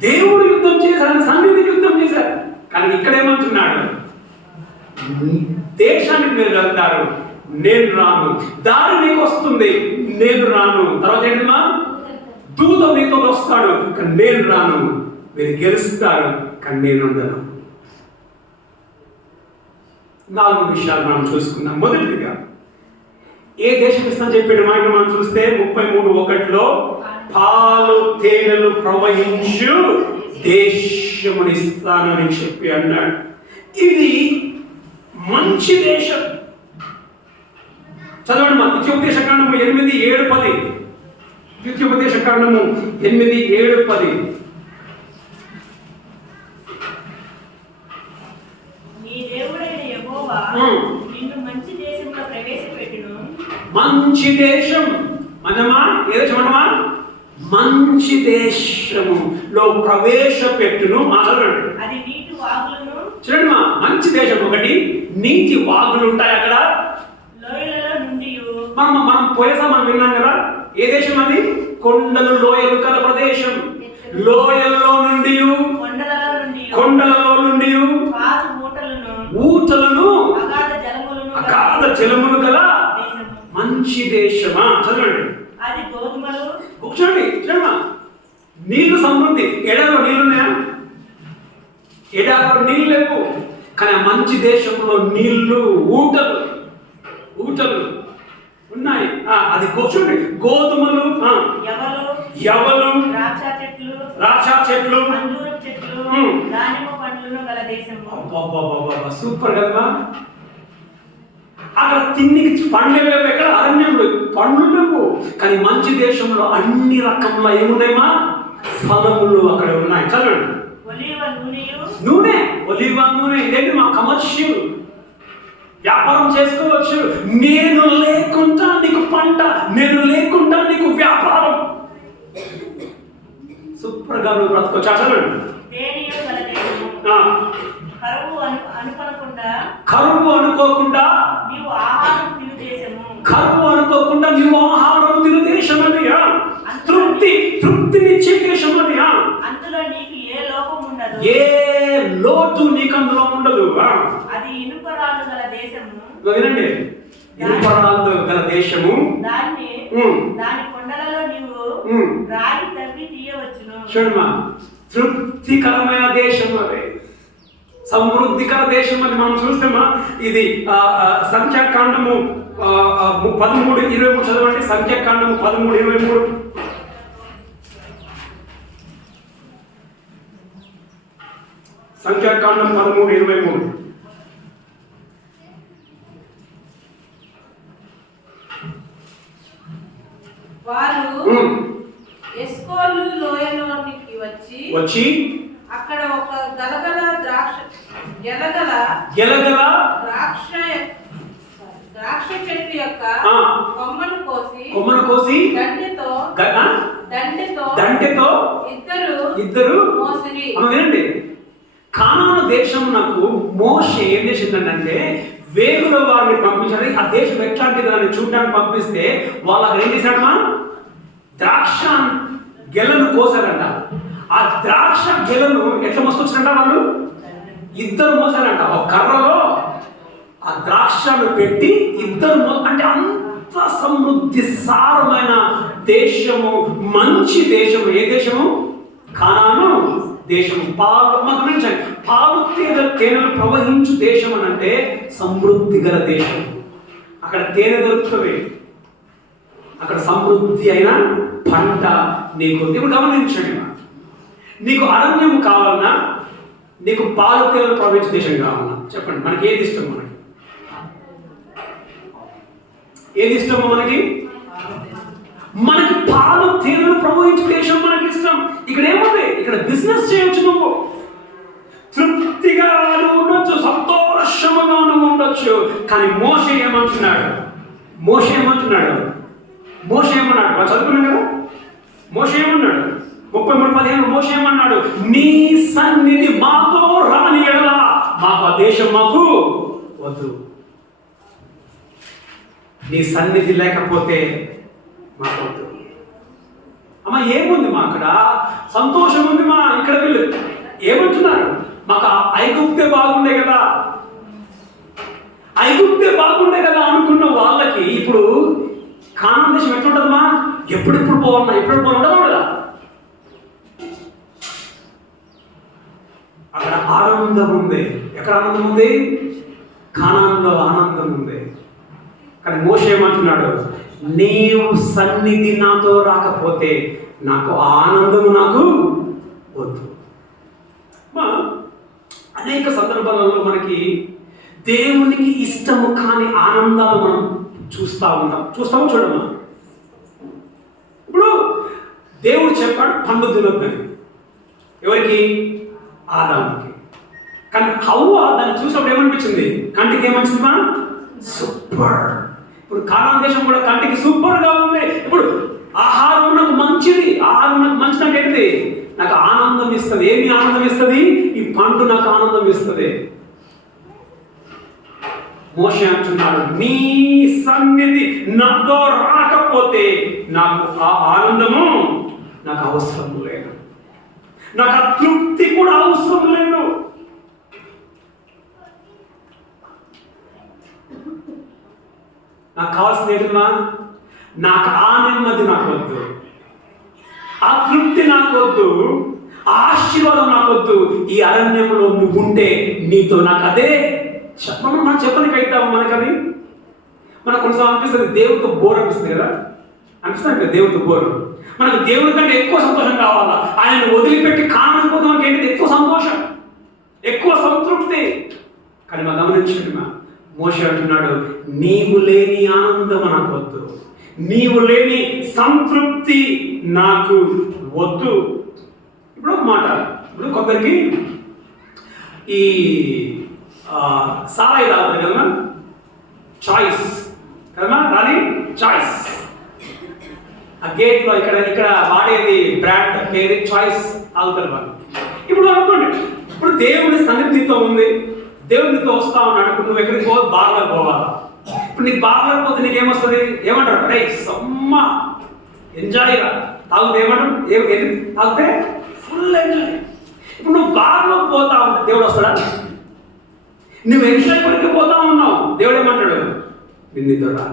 దేవుడు యుద్ధం చేశారు, సన్నిధి యుద్ధం చేశారు. కానీ ఇక్కడ ఏమంటున్నాడు? దేశానికి మీరు వెళ్తారు, నేను రాను. దారి మీకు వస్తుంది, నేను రాను. తర్వాత ఏంటి మా? దూత మీతో వస్తాడు కానీ నేను రాను. మీరు గెలుస్తారు కానీ నేను ఉండను. 4 విషయాలు మనం చూసుకున్నాం. మొదటిగా ఏ దేశం ఇస్తాను చెప్పాడు మాట మనం చూస్తే 33:1లో పాలు తేనెలు ప్రవహించు దేశమునిస్తానని చెప్పి అన్నాడు. ఇది మంచి దేశం. చదవండి మా, ద్వితీయోపదేశకాండము 8:7-10. ద్వితీయోపదేశకాండము 8:7-10. నీ దేవుడైన యెహోవా నిన్ను మంచి దేశంలో ప్రవేశపెట్టును. మంచి దేశం మనమా? ఏ దేశం మనమా? మంచి దేశములో ప్రవేశపెట్టును. చదవండి. అది నీటి వాగులను. చూడండి మా, మంచి దేశం ఒకటి, నీటి వాగులు ఉంటాయి అక్కడ. లోయలలో నుండి మనం పోయేసా మనం విన్నాం కదా. ఏ దేశం అది? కొండలు లోయలు కల ప్రదేశం. లోయల్లో నుండి, కొండలలో నుండి ఊటలను అగాధ జలములు గల మంచి దేశమా. చదవండి. అది గోధుమలు. చూడండి చూడమ్మా, నీళ్లు సమృద్ధి. ఎడారిలో నీళ్లున్నాయా? ఎడారిలో నీళ్ళు లేవు, కానీ ఆ మంచి దేశంలో నీళ్లు, ఊటలు ఉన్నాయి. అది చూడండి, గోధుమలు, యవలు, ద్రాక్ష చెట్లు, అంజూరపు చెట్లు, దానిమ్మ పండ్లను గల దేశము. సూపర్ కదా. అక్కడ తిన్నికి పండ్లు లేవు, ఎక్కడ అరణ్యంలో పండ్లు లేవు. కానీ మంచి దేశంలో అన్ని రకముల ఏమున్నాయమా ఫలములు అక్కడ ఉన్నాయి. చదవండి. నూనె, ఒలివ నూనె. ఇదేంటి మా కమర్షియల్ వ్యాపారం చేసుకోవచ్చు. నేను లేకుండా నీకు పంట, నేను లేకుండా నీకు వ్యాపారం. సూపర్ గా నువ్వు బ్రతకొచ్చు. చదవండి. కరువు అనుకోకుండా నీవు ఆహారం తిను దేశం అది. తృప్తినిచ్చే దేశం అది. అందులో నీకు ఏ లోపం ఉండదు, ఏ లోటు నీకు అందులో ఉండదు. అది ఇనుపరాళ్ళు గల దేశము. వినండి, ఇనుపరాళ్ళు గల దేశము. దాని కొండలలో నీవు రాగి తవ్వి తీయవచ్చును. చూడమ్మా, తృప్తికరమైన దేశం అది, సమృద్ధికర దేశం అది. మనం చూస్తామా, ఇది సంఖ్యాకాండము 13:23 చదవండి. సంఖ్యాకాండము 13:23. సంఖ్యాకాండం 13:23. వారు ఎస్కోలు లోయలోనికి వచ్చి అక్కడ ఒక గలగల ద్రాక్ష చెట్టు యొక్క కొమ్మను కోసి దండెతో ఇద్దరు మోసిరి. వినండి, కానాను దేశమునకు మోషే ఏం చేసిందంటే వేగుల వారిని పంపించాలి. ఆ దేశం ఎట్లాంటిది అని చూడడానికి పంపిస్తే వాళ్ళకి ఏం చేశాడమ్మా, ద్రాక్ష గెలను కోసారంట. ఆ ద్రాక్ష గెలను ఎట్లా మోసుకొచ్చారంట, వాళ్ళు ఇద్దరు మోసారంట. ఒక కర్రలో ఆ ద్రాక్షను పెట్టి ఇద్దరు అంటే అంత సమృద్ధి సారమైన దేశము, మంచి దేశము. ఏ దేశము? కానాను దేశము. పాలు తేనెలు ప్రవహించు దేశం అని అంటే సమృద్ధి గల దేశం. అక్కడ తేనె దొరుకుతుంది, అక్కడ సమృద్ధి అయిన పంట నీకు. ఇప్పుడు గమనించండి, నీకు అరణ్యం కావాలన్నా, నీకు పాలు తేనెలు ప్రవహించే దేశం కావాలన్నా చెప్పండి, మనకి ఏది ఇష్టం? ఏది ఇష్టమో మనకి పాలు తేనెలు ప్రవహించే దేశం మనకి ఇష్టం. ఇక్కడ ఏముంది? ఇక్కడ బిజినెస్ చేయొచ్చు, నువ్వు తృప్తిగా నువ్వు ఉండొచ్చు, సంతోషముగా నువ్వు ఉండొచ్చు. కానీ మోషే ఏమంటున్నాడు? మోషే ఏమన్నాడు? చదువుకున్నాం కదా, మోషే ఏమన్నాడు? 33:15 మోషే ఏమన్నాడు? నీ సన్నిధి మాతో రాని ఎడల మాకు ఆ దేశం మాకు వద్దు. నీ సన్నిధి లేకపోతే మాకు వద్దు. అమ్మ ఏముంది మా అక్కడ? సంతోషం ఉంది మా. ఇక్కడ వీళ్ళు ఏమంటున్నారు? మాకు ఐగుప్తే బాగుండే కదా, ఐగుప్తే బాగుండే కదా అనుకున్న వాళ్ళకి ఇప్పుడు కానాను దేశం ఎట్లుంటుందమ్మా? ఎప్పుడెప్పుడు పోవాలన్నా, ఎప్పుడెప్పుడు ఉండదు కదా. అక్కడ ఆనందం ఉంది. ఎక్కడ ఆనందం ఉంది? కానానులో ఆనందం ఉంది. కానీ మోషే ఏమంటున్నాడు? నీవు సన్నిధి నాతో రాకపోతే నాకు ఆనందము నాకు వద్దు. అనేక సందర్భాలలో మనకి దేవునికి ఇష్టము కాని ఆనందాలు మనం చూస్తాము చూడమ్మా. ఇప్పుడు దేవుడు చెప్పాడు పండు తినొద్దని. ఎవరికి? ఆదాముకి. కానీ హవ్వ దాన్ని చూసినప్పుడు ఏమనిపించింది? కంటికి ఏమనిపించింది? సూపర్. ఇప్పుడు కానాను దేశం కూడా కంటికి సూపర్ గా ఉంది. ఇప్పుడు ఆహారం నాకు మంచిది, ఆహారం నాకు మంచి నాకు ఏంటిది? నాకు ఆనందం ఇస్తుంది. ఏమి ఆనందం ఇస్తుంది? ఈ పండు నాకు ఆనందం ఇస్తుంది. మోషే అంటున్నాడు, నీ సన్నిధి నాతో రాకపోతే నాకు ఆ ఆనందము నాకు అవసరం లేదు, నాకు ఆ తృప్తి కూడా అవసరం లేదు. నాకు కావాల్సింది ఏంటన్నా? నాకు ఆ నెమ్మది నాకు వద్దు, ఆ తృప్తి నాకు వద్దు, ఆ ఆశీర్వాదం నాకు వద్దు. ఈ అరణ్యంలో నువ్వు ఉంటే నీతో నాకు అదే మనం చెప్పడానికి అవుతాము. మనకది మనకు కొన్నిసార్లు అనిపిస్తుంది, దేవుడితో బోర్ అనిపిస్తుంది కదా, అనిపిస్తుంది కదా దేవుడితో బోర్. మనకు దేవుడి కంటే ఎక్కువ సంతోషం కావాలా? ఆయన వదిలిపెట్టి కానకపోతే మనకి ఏంటిది? ఎక్కువ సంతోషం, ఎక్కువ సంతృప్తి. కానీ మా గమనించండి, మోషే అంటున్నాడు, నీవు లేని ఆనందం నాకు వద్దు, నీవు లేని సంతృప్తి నాకు వద్దు. ఇప్పుడు ఒక మాట, ఇప్పుడు కొందరికి ఈ సారాయి తాగుతారు కదా, చాయిస్ కదా రాని, చాయిస్. ఆ గేట్లో ఇక్కడ వాడేది బ్రాండ్ పేరు చాయిస్ తాగుతారు వాళ్ళు. ఇప్పుడు అనుకోండి, ఇప్పుడు దేవుడి సన్నిధితో ఉంది, దేవుడితో వస్తా ఉన్నాడు. ఇప్పుడు నువ్వు ఎక్కడికి పోవాలి, బార్లకు పోవాలా. ఇప్పుడు నీకు బార్లకు పోతే నీకేమొస్తుంది, ఏమంటారు, అరే సమ్మ ఎంజాయ్గా తాగుతే ఏమంటారు, తాగితే ఫుల్ ఎంజాయ్. ఇప్పుడు నువ్వు బార్లోకి పోతా ఉంటే దేవుడు వస్తాడా? నువ్వు ఎంజాయ్ కొరికి పోతా ఉన్నావు, దేవుడు ఏమంటాడు, నిన్నితో రా.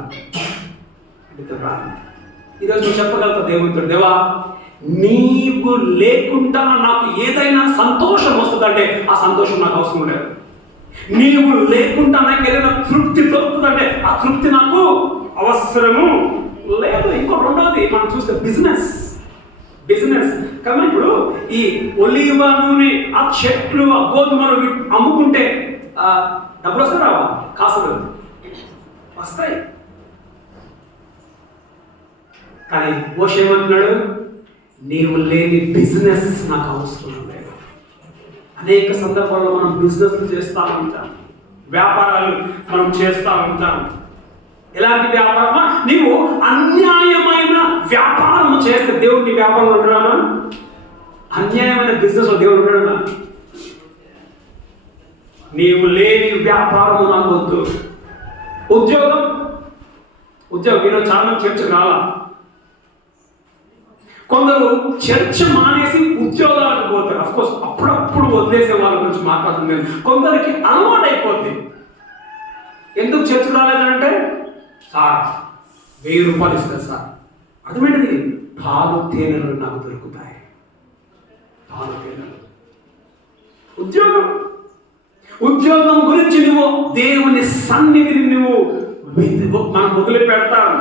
ఈరోజు నువ్వు చెప్పగలుగుతావు దేవుడితో, దేవా నీవు లేకుండా నాకు ఏదైనా సంతోషం వస్తుందంటే ఆ సంతోషం నాకు అవసరం లేదు. నీవు లేకుండా నాకు ఏదైనా తృప్తి దొరుకుతుందంటే ఆ తృప్తి నాకు అవసరము లేదు. ఇంకో రెండోది మనం చూస్తే బిజినెస్ కానీ ఇప్పుడు ఈ ఒలీవ నూనె, ఆ చెట్లు, ఆ గోధుమలు అమ్ముకుంటే డబ్బులు వస్తాయి రావా? కాసులు వస్తాయి. కానీ మోషే ఏమంటున్నాడు, నీవు లేని బిజినెస్ నాకు అవసరం లేదు. అనేక సందర్భాల్లో మనం బిజినెస్ చేస్తూ ఉంటాం, వ్యాపారాలు మనం చేస్తూ ఉంటాం. ఎలాంటి వ్యాపారమా? నీవు అన్యాయమైన వ్యాపారము చేస్తే దేవుడు నీ వ్యాపారంలో ఉంటాడా? అన్యాయమైన బిజినెస్లో దేవుడు ఉంటాడా? నీవు లేని వ్యాపారము నాకు వద్దు. ఉద్యోగం ఈరోజు చాలా మంది చర్చకు రాలా. కొందరు చర్చ మానేసి ఉద్యోగాలకు పోతారు. అఫ్కోర్స్ అప్పుడప్పుడు వదిలేసే వాళ్ళ గురించి మాట్లాడుతుంది. కొందరికి అలవాటు అయిపోద్ది. ఎందుకు చర్చ రాలేదంటే, సార్ 1000 రూపాయలు ఇస్తారు సార్. అర్థమేంటిది? పాలు తేనెలు నాకు దొరుకుతాయి. పాలు తేనెలు. ఉద్యోగం గురించి నువ్వు దేవుని సన్నిధిని నువ్వు మనం మొదలు పెడతాం.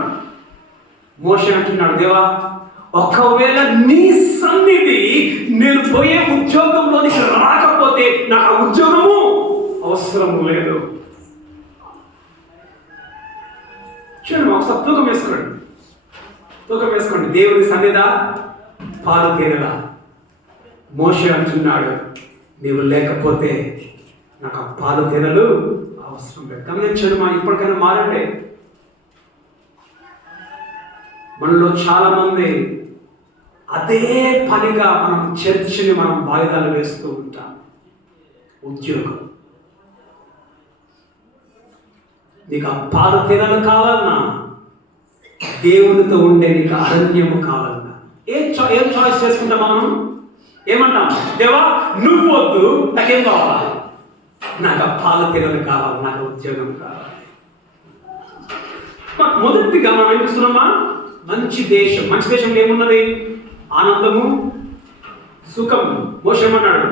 మోషే అంటున్నాడు, దేవా ఒకవేళ నీ సన్నిధి నేను పోయే ఉద్యోగంలోనికి రాకపోతే నాకు ఆ ఉద్యోగము అవసరం లేదు. చూడండి, ఒకసారి తూకం వేసుకోండి. దేవుని సన్నిధి పాలు తేనెలా? మోషే అంటున్నాడు, నీవు లేకపోతే నాకు ఆ పాలు తేనెలు అవసరం లేదు. గమనించండి, ఇప్పటికైనా మారండి. మనలో చాలా మంది అదే పనిగా మనం చర్చిని మనం వాయిదాలు వేస్తూ ఉంటాం. ఉద్యోగం, నీకు ఆ పాలు తేనెలు కావాలన్నా, దేవునితో ఉండే నీకు అరణ్యము కావాలన్నా, ఏం చాయిస్ చేసుకుంటాం మనం? ఏమంటాం? దేవా నువ్వు వద్దు, నాకేం కావాలి? నాకు ఆ పాలు తేనెలు కావాలి, నాకు ఉద్యోగం కావాలి. మొదటిగా మనం ఏం చూస్తున్నామా? మంచి దేశంలో ఏమున్నది? ఆనందము, సుఖము. మోషే ఏమన్నాడు?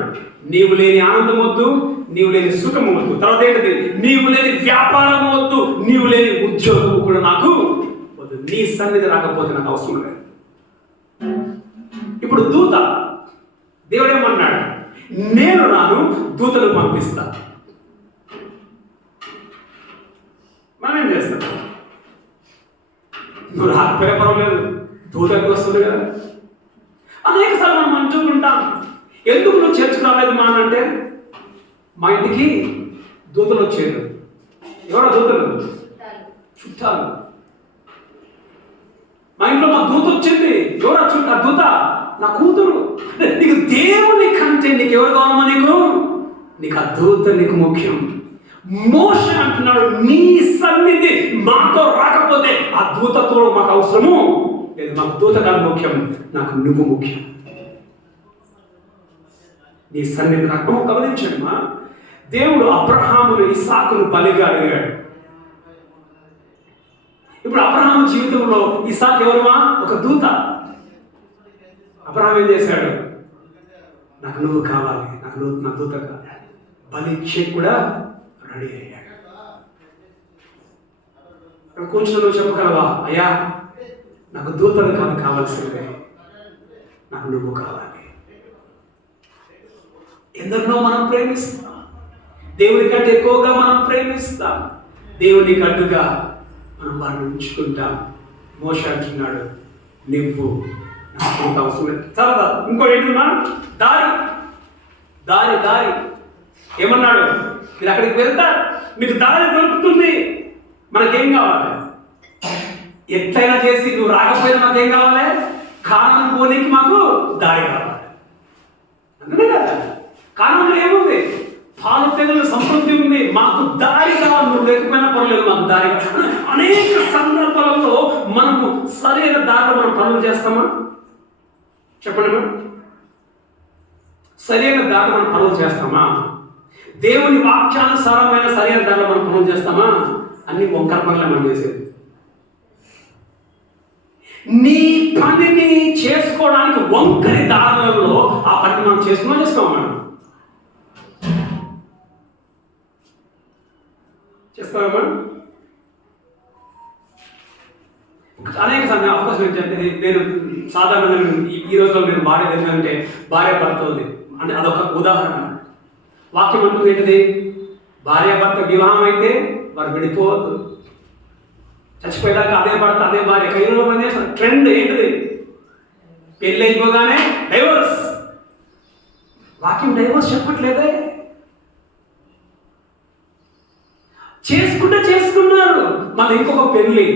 నీవు లేని ఆనందం వద్దు, నీవు లేని సుఖము వద్దు. తర్వాత ఏంటది? నీవు లేని వ్యాపారం వద్దు, నీవు లేని ఉద్యోగము కూడా నాకు వద్దు. నీ సన్నిధి రాకపోతే నాకు అవసరం లేదు. ఇప్పుడు దూత, దేవుడు ఏమన్నాడు? నేను రాను, దూతను పంపిస్తా. మనం ఏం చేస్తాం? నువ్వు రాకపోయినా పర్వాలేదు, దూతకు వస్తుంది కదా. అనేక సార్లు మనం అంటుకుంటాం, ఎందుకు నువ్వు చర్చకు రాలేదు మా అంటే, మా ఇంటికి దూతలు వచ్చారు. ఎవరో దూతలు? చుట్టాలు. మా ఇంట్లో మా దూత వచ్చింది. ఎవరో చుట్టా దూత? నా కూతురు. నీకు దేవుని కంటే నీకు ఎవరు కావాలమ్మా? నీకు ఆ దూత నీకు ముఖ్యం. మోషే అంటున్నాడు, నీ సన్నిధి మాతో రాకపోతే ఆ దూతతో మాకు అవసరము లేదు. మాకు దూత కాదు ముఖ్యం, నాకు నువ్వు ముఖ్యం. నీ సన్నిధి నాకు. గమనించండి, దేవుడు అబ్రహామును, ఇస్సాకును బలిగా అడిగాడు. ఇప్పుడు అబ్రహాము జీవితంలో ఇస్సాకు ఎవరుమా? ఒక దూత. అబ్రహాం ఏం చేశాడు? నాకు నువ్వు కావాలి, నా దూత కావాలి. బలి ఇచ్చే కూడా రెడీ అయ్యాడు. ఇక్కడ కూర్చుని నువ్వు చెప్పగలవా? అయ్యా నాకు దూతలు కావాల్సిందే, నాకు నువ్వు కావాలి. ఎందరినో మనం ప్రేమిస్తాం, దేవుడి కంటే ఎక్కువగా మనం ప్రేమిస్తాం. దేవునికి అడ్డుగా మనం వారిని ఉంచుకుంటాం. మోషే అంటున్నాడు, నువ్వు నాకు ఇంత అవసరం లేదు. తర్వాత ఇంకోటి ఏంటన్నా, దారి దారి దారి ఏమన్నాడు, మీరు అక్కడికి వెళ్తారు, మీకు దారి దొరుకుతుంది. మనకేం కావాలి? ఎట్లయినా చేసి నువ్వు రాకపోయినా మాకేం కావాలి? కారణం పోనీకి మాకు దారి కావాలి. అంతే కదా, కారణంలో ఏముంది? పాలు తెగులు సమృద్ధి ఉంది, మాకు దారి కావాలి. నువ్వు లేకపోయినా పర్లేదు, మాకు దారి కావాలి. అనేక సందర్భాలలో మనము సరైన దారిలో మనం పనులు చేస్తామా? చెప్పండి మేడం, సరైన దారిలో మనం పనులు చేస్తామా? దేవుని వాక్యానుసారమైన సరైన దారిలో మనం పనులు చేస్తామా? అన్ని వంకర పనులే మనం చేసేది. నీ పనిని చేసుకోవడానికి వంకరి దారులలో ఆ పని మనం చేస్తామా? మనం చేస్తామా? అనేక సమయం అవకాశం నేను సాధారణంగా ఈ రోజుల్లో నేను భార్య ఏంటంటే భార్య భర్త ఉంది అంటే అదొక ఉదాహరణ. వాక్యం అంటుంది ఏంటిది? భార్య భర్త వివాహం అయితే వారు విడిపోవద్దు, చచ్చిపోయేదాకా అదే భర్త అదే భార్య. కైలో ట్రెండ్ ఏంటిది? పెళ్ళి అయిపోగానే డైవర్స్. వాక్యం డైవర్స్ చెప్పట్లేదే. చేసుకున్నారు, మళ్ళీ ఇంకొక పెళ్ళి.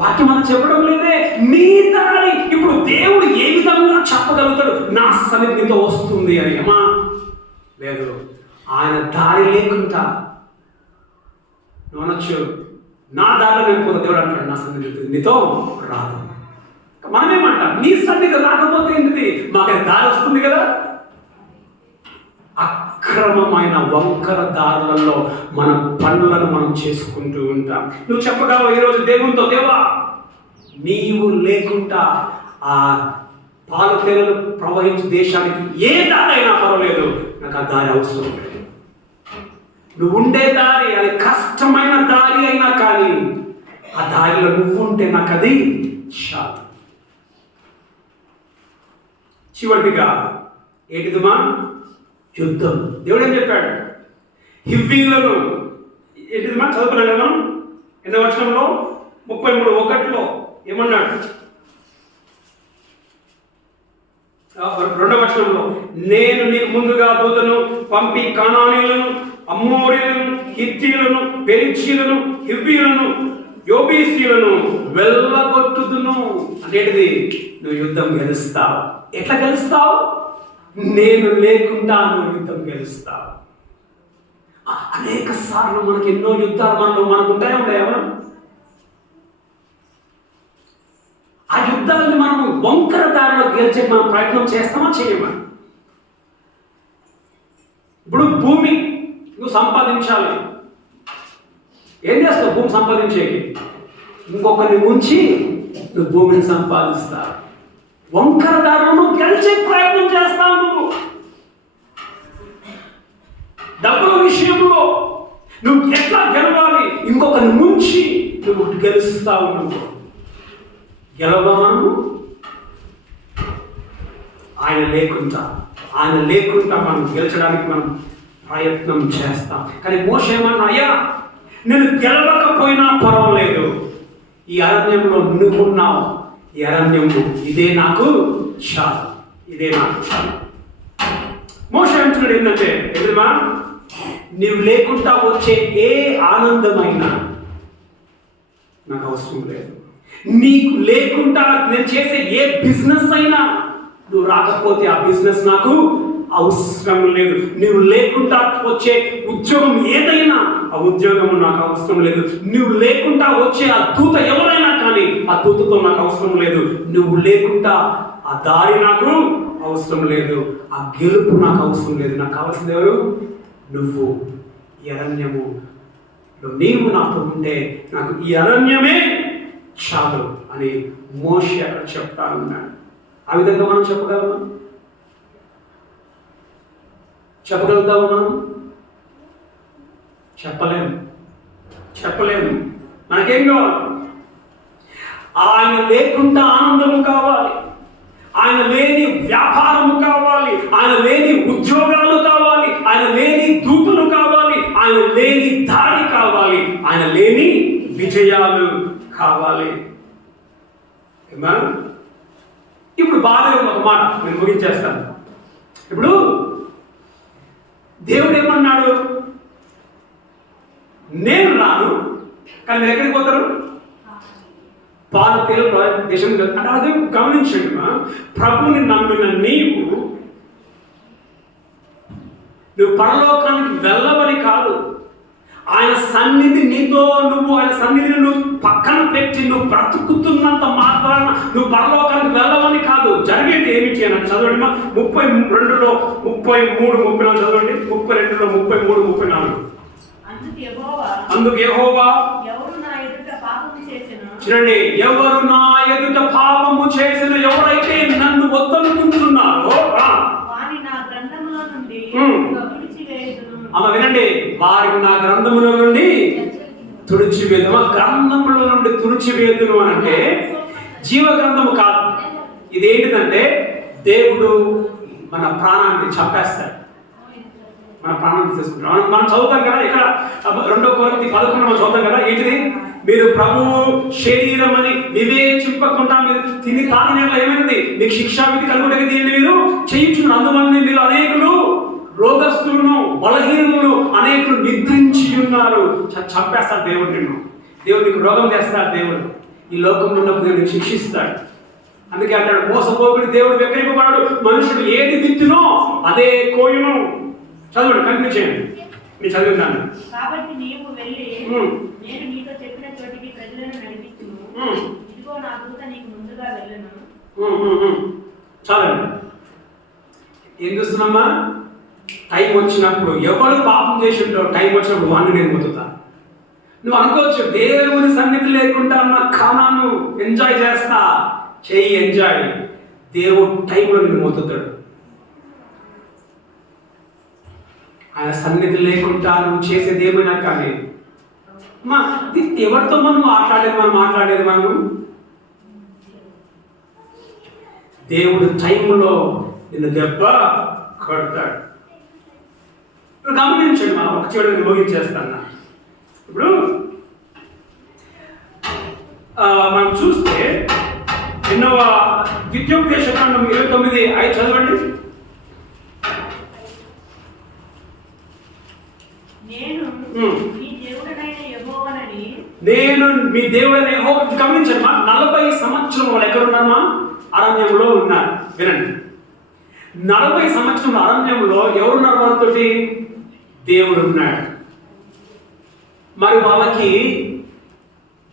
వాక్యం మనం చెప్పడం లేదే. నీ దారి ఇప్పుడు దేవుడు ఏ విధంగా చెప్పగలుగుతాడు? నా సన్నిధితో వస్తుంది అని అమ్మా లేదు. ఆయన దారి లేకుండా అనొచ్చు, నా దారిలో నేను పోతే దేవుడు అంటాడు నా సన్నిధి నీతో రాదు. మనమేమంటాం, నీ సన్నిధి రాకపోతే ఏంటిది? మాకు దారి వస్తుంది కదా. అక్రమమైన వంకర దారులలో మన పనులను మనం చేసుకుంటూ ఉంటాం. నువ్వు చెప్పగలవు ఈరోజు దేవునితో, దేవా నీవు లేకుండా ఆ పాలు తేనెలు ప్రవహించే దేశానికి ఏ దారి అయినా పర్వాలేదు, నాకు ఆ దారి అవసరం లేదు. నువ్వు ఉండే దారి అది కష్టమైన దారి అయినా కానీ ఆ దారిలో నువ్వు ఉంటే నాకు అది చాలు. చివరిదిగా ఏంటిదిమా? యుద్ధం. దేవుడు ఏం చెప్పాడు? హివ్వీలను ఏంటిదిమా? చదువుకున్నాడు మనం ఎన్నో వచనంలో 33:1 ఏమన్నాడు? 2వ వచనంలో, నేను నీకు ముందుగా దూతను పంపి కానానీయులను, అమ్మోరీయులను, హిత్తీయులను, పెరిజ్జీయులను, హివ్వీయులను, యోబీసీయులను వెళ్ళగొట్టుదును. అనేటిది నువ్వు యుద్ధం గెలుస్తావు. ఎట్లా గెలుస్తావు? నేను లేకుండా నువ్వు యుద్ధం గెలుస్తావు. అనేక సార్లు మనకు ఎన్నో యుద్ధాలు మనకు ఉంటాయా? ఆ యుద్ధాలను మనము వంకర దారిలో గెలిచే మనం ప్రయత్నం చేస్తామా చేయమా? ఇప్పుడు భూమి నువ్వు సంపాదించాలి, ఏం చేస్తావు? భూమి సంపాదించేకి ఇంకొకరిని ముంచి నువ్వు భూమిని సంపాదిస్తావు. వంకర దారిలో నువ్వు గెలిచే ప్రయత్నం చేస్తావు. నువ్వు డబ్బుల విషయంలో నువ్వు ఎట్లా గెలవాలి? ఇంకొకరిని ముంచి నువ్వు గెలుస్తావు. నువ్వు గెలవమను ఆయన లేకుండా మనం గెలిచడానికి మనం ప్రయత్నం చేస్తాం. కానీ మోషే ఏమన్నా, అయ్యా నేను గెలవకపోయినా పర్వాలేదు, ఈ అరణ్యంలో నువ్వున్నావు, ఈ అరణ్యము ఇదే నాకు చాలు. మోషే అంటున్నాడు ఏంటంటే, ఎదురుమా నీవు లేకుండా వచ్చే ఏ ఆనందమైనా నాకు అవసరం లేదు. నీకు లేకుండా నేను చేసే ఏ బిజినెస్ అయినా నువ్వు రాకపోతే ఆ బిజినెస్ నాకు అవసరం లేదు. నువ్వు లేకుండా వచ్చే ఉద్యోగం ఏదైనా ఆ ఉద్యోగం నాకు అవసరం లేదు. నువ్వు లేకుండా వచ్చే ఆ దూత ఎవరైనా కానీ ఆ దూతతో నాకు అవసరం లేదు. నువ్వు లేకుండా ఆ దారి నాకు అవసరం లేదు. ఆ గెలుపు నాకు అవసరం లేదు. నాకు కావాల్సింది ఎవరు? నువ్వు. ఈ అరణ్యము నీవు నాతో ఉంటే నాకు ఈ అరణ్యమే చాలు అని మోషే అక్కడ చెప్తా ఉన్నాడు. ఆ విధంగా మనం చెప్పగలుగుతామా? మనం చెప్పలేము. మనకేం కావాలి? ఆయన లేకుండా ఆనందము కావాలి, ఆయన లేని వ్యాపారము కావాలి, ఆయన లేని ఉద్యోగాలు కావాలి, ఆయన లేని దూతలు కావాలి, ఆయన లేని దారి కావాలి. కావాలి, ఆయన లేని విజయాలు కావాలి. ఇప్పుడు బాగా ఒక మాట నేను ముగించేస్తాను. ఇప్పుడు దేవుడు ఏమన్నాడు? నేను రాను, కానీ మీరు ఎక్కడికి పోతారు? పాలు తేలు దేశం. అంటే అదే గమనించండి, ప్రభుని నమ్మిన నువ్వు పరలోకానికి వెళ్ళవని కాదు, ఆయన సన్నిధి నీతో, నువ్వు ఆయన సన్నిధిని నువ్వు పక్కన పెట్టి నువ్వు బ్రతుకుతున్నంత మాత్రాన నువ్వు పరలోకానికి వెళ్ళవని కాదు. జరిగేది ఏమి చేయాలని చదవండి. 32లో 33, 34 చదవండి. 32లో 33, 34. అందుకు యెహోవా చూడండి, ఎవరు నా ఎదుట పాపము చేసిన, ఎవరైతే నన్ను వద్దనుకుంటున్నారో అమ్మ వినండి, వారికి నా గ్రంథములో నుండి తుడిచివేదును. గ్రంథములో నుండి తుడిచివేదును అని అంటే జీవ గ్రంథము కాదు. ఇదేంటిదంటే దేవుడు మన ప్రాణాన్ని చంపేస్తాడు, మన ప్రాణాన్ని తీసుకుంటాం. మనం చదువుతాం కదా, ఇక్కడ 2 కొరింథీ 11 మనం చదువుతాం కదా, ఏంటిది? మీరు ప్రభు శరీరం అని వివేచింపకుండా మీరు తిని తాగినట్లు ఏమైనది? మీకు శిక్షావిధి కలుగుటకి దీన్ని మీరు చేయించుకున్నారు. అందువల్ల మీరు అనేకులు రోగస్తులను, బలహీనులను అనేకులు నిద్రించి ఉన్నారు. చంపేస్తాడు దేవుడు నిన్ను. దేవుడు నీకు రోగం చేస్తాడు. దేవుడు ఈ లోకంలో ఉన్నప్పుడు దేవుడిని శిక్షిస్తాడు. అందుకే అంటాడు, మోసపోకుడి దేవుడు వెక్కరింపబడాడు, మనుషుడు ఏది విత్తునో అదే కోయును. చదవండి, కంటిన్యూ చేయండి. నేను చదువుతాను. కాబట్టి నీవు వెళ్ళి నేను నీతో చెప్పిన చోటికి ప్రజలను నడిపించుము. ఇదిగో నా దూత నీకు ముందుగా వెళ్ళను. చాలండి. ఏం చూస్తున్నామ్మా? టైం వచ్చినప్పుడు ఎవరు పాపం చేసి ఉంటావు, టైం వచ్చినప్పుడు వాడిని నేను మొత్తుతా. నువ్వు అనుకోవచ్చు, దేవుని సన్నిధి లేకుండా నా కానాను ఎంజాయ్ చేస్తా. చెయ్యి ఎంజాయ్. దేవుడు టైంలో నిన్ను మొత్తుతాడు. ఆయన సన్నిధి లేకుండా నువ్వు చేసేది ఏమైనా కానీ ఎవరితో మనం మాట్లాడేది మనం దేవుడు టైంలో నిన్ను దెబ్బ కొడతాడు. గమనించండి, మనం ఒక చివరికి ముగించేస్తాను. ఇప్పుడు మనం చూస్తే ఎన్నవ ద్వితీయోపదేశకాండం 29:5 చదవండి. నేను మీ దేవుడైన యెహోవానని. గమనించండి, 40 సంవత్సరం వాళ్ళు ఎక్కడున్నారమ్మా? అరణ్యంలో ఉన్నారు. వినండి, 40 సంవత్సరం అరణ్యంలో ఎవరున్నారు? వాళ్ళతోటి దేవుడు ఉన్నాడు. మరి వాళ్ళకి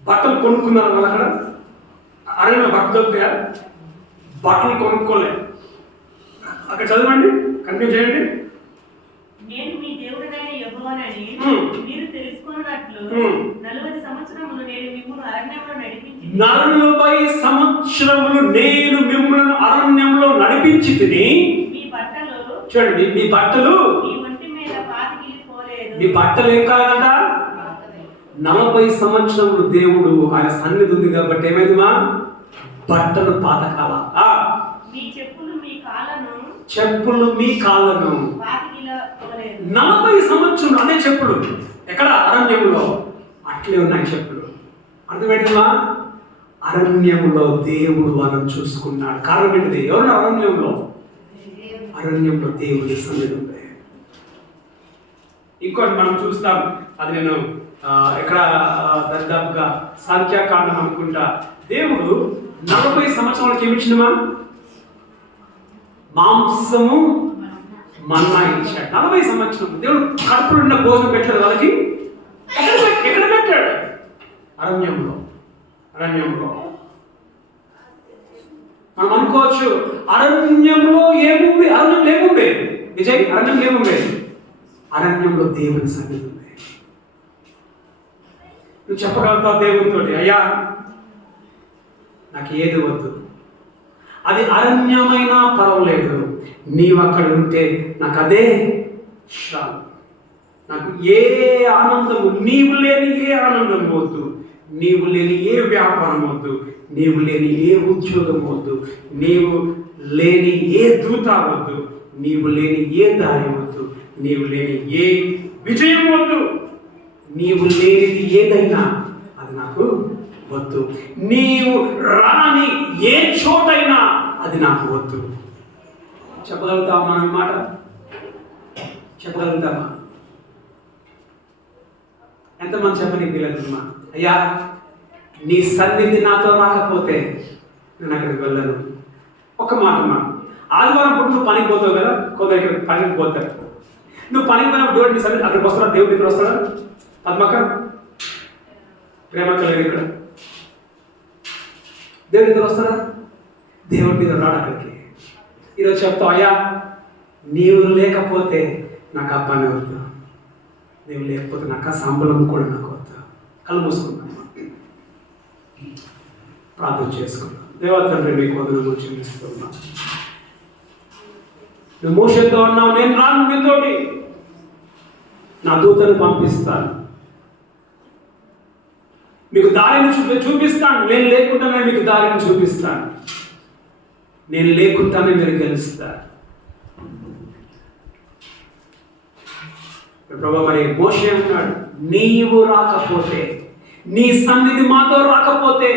బట్టలు కొనుక్కున్నారు. వాళ్ళు అక్కడ అరణ్యంలో బట్టలు దొరుకుతాయా? బట్టలు కొనుక్కోలే. అక్కడ చదవండి, కంటిన్యూ చేయండి. నేను మీ దేవుడైన యెహోవానని మీరు తెలుసుకున్నట్లు 40 సంవత్సరములు నేను మిమ్మును అరణ్యంలో నడిపించి 40 సంవత్సరములు నేను మిమ్ములను అరణ్యంలో నడిపించి తిని. మీ బట్టలు చూడండి, మీ బట్టలు మీ ఒంటి మీద పాతికిపోలేదు. మీ బట్టలు ఏం కాదంట? 40 సంవత్సరములు దేవుడు ఆయన సన్నిధి ఉంది కాబట్టి ఏమైందిమా? బట్టలు పాతకాల. మీ చెప్పులు మీ కాళ్ళను 40 సంవత్సరం అనే చెప్పులు ఎక్కడ? అరణ్యంలో. అట్లే ఉన్నాయి చెప్పులు. అర్థమేంటిమా? అరణ్యంలో దేవుడు వాళ్ళని చూసుకున్నాడు. కారణం ఏంటిది? ఎవరు అరణ్యంలో? అరణ్యంలో దేవుడి సన్నిధి ఉంది. ఇంకోటి మనం చూస్తాం, అది నేను ఎక్కడ దాదాపుగా సంఖ్యాకాండం అనుకుంటా. దేవుడు 40 సంవత్సరాలకి ఏమిచ్చినమా? మాంసము మన్నా ఇచ్చాడు. 40 సంవత్సరం దేవుడు కడుపులో ఉన్న భోజనం పెట్టలేదు వాళ్ళకి. ఎక్కడ పెట్టాడు? అరణ్యంలో. మనం అనుకోవచ్చు, అరణ్యంలో ఏముంది? అరణ్యంలో ఏముంది? విజయ్, అరణ్యంలో ఏముంది? అరణ్యంలో దేవుని సన్నిధి ఉంది. నువ్వు చెప్పగలుగుతావు దేవునితో, అయ్యా నాకు ఏది వద్దు, అది అరణ్యమైనా పర్వాలేదు, నీవు అక్కడ ఉంటే నాకు అదే చాలు. నాకు ఏ ఆనందము, నీవు లేని ఏ ఆనందం వద్దు, నీవు లేని ఏ వ్యాపారం వద్దు, నీవు లేని ఏ ఉద్యోగం వద్దు, నీవు లేని ఏ దూత వద్దు, నీవు లేని ఏ దారి వద్దు, నీవు లేని ఏ విజయం వద్దు. నీవు లేనిది ఏదైనా అది నాకు వద్దు. నీవు రాని ఏ చోటైనా అది నాకు వద్దు. చెప్పగలుగుతామా మనం ఈ మాట? చెప్పగలుగుతామా? ఎంతమంది చెప్పని పిల్లలమ్మా, అయ్యా నీ సన్నిధి నాతో రాకపోతే నేను అక్కడికి వెళ్ళను. ఒక మాట మా ఆదివారం పూట నువ్వు పనికి పోతావు కదా, కొందరు ఇక్కడ పనికి పోతారు. నువ్వు పనికి పోయినప్పుడు దేవుడు నీ సన్నిధి అక్కడికి వస్తాడా? దేవుడు ఇక్కడ వస్తాడా? పద్మక ప్రేమక లేదు ఇక్కడ. దేవుడి దగ్గర వస్తారా? దేవుడి మీద రాడు అక్కడికి. ఈరోజు చెప్తావు, అయ్యా నీవు లేకపోతే నాకు ఆ పని వద్దు, నీవు లేకపోతే నాకు ఆ సంబలం కూడా నాకు వద్దు. కళ్ళు మూసుకున్నాను, ప్రార్థన చేసుకున్నాను. దేవా తండ్రి మీకు వందనాలు చెల్లిస్తున్నా. నువ్వు మోషతో ఉన్నావు, నేను రాను మీతోటి, నా దూతను పంపిస్తాను, మీకు దారిని చూపిస్తాను. నేను లేకుండానే మీకు దారిని చూపిస్తాను, నేను లేకుండానే మీరు గెలుస్తారు. ప్రభు మరి మోషే అన్నాడు, నీవు రాకపోతే, నీ సన్నిధి మాతో రాకపోతే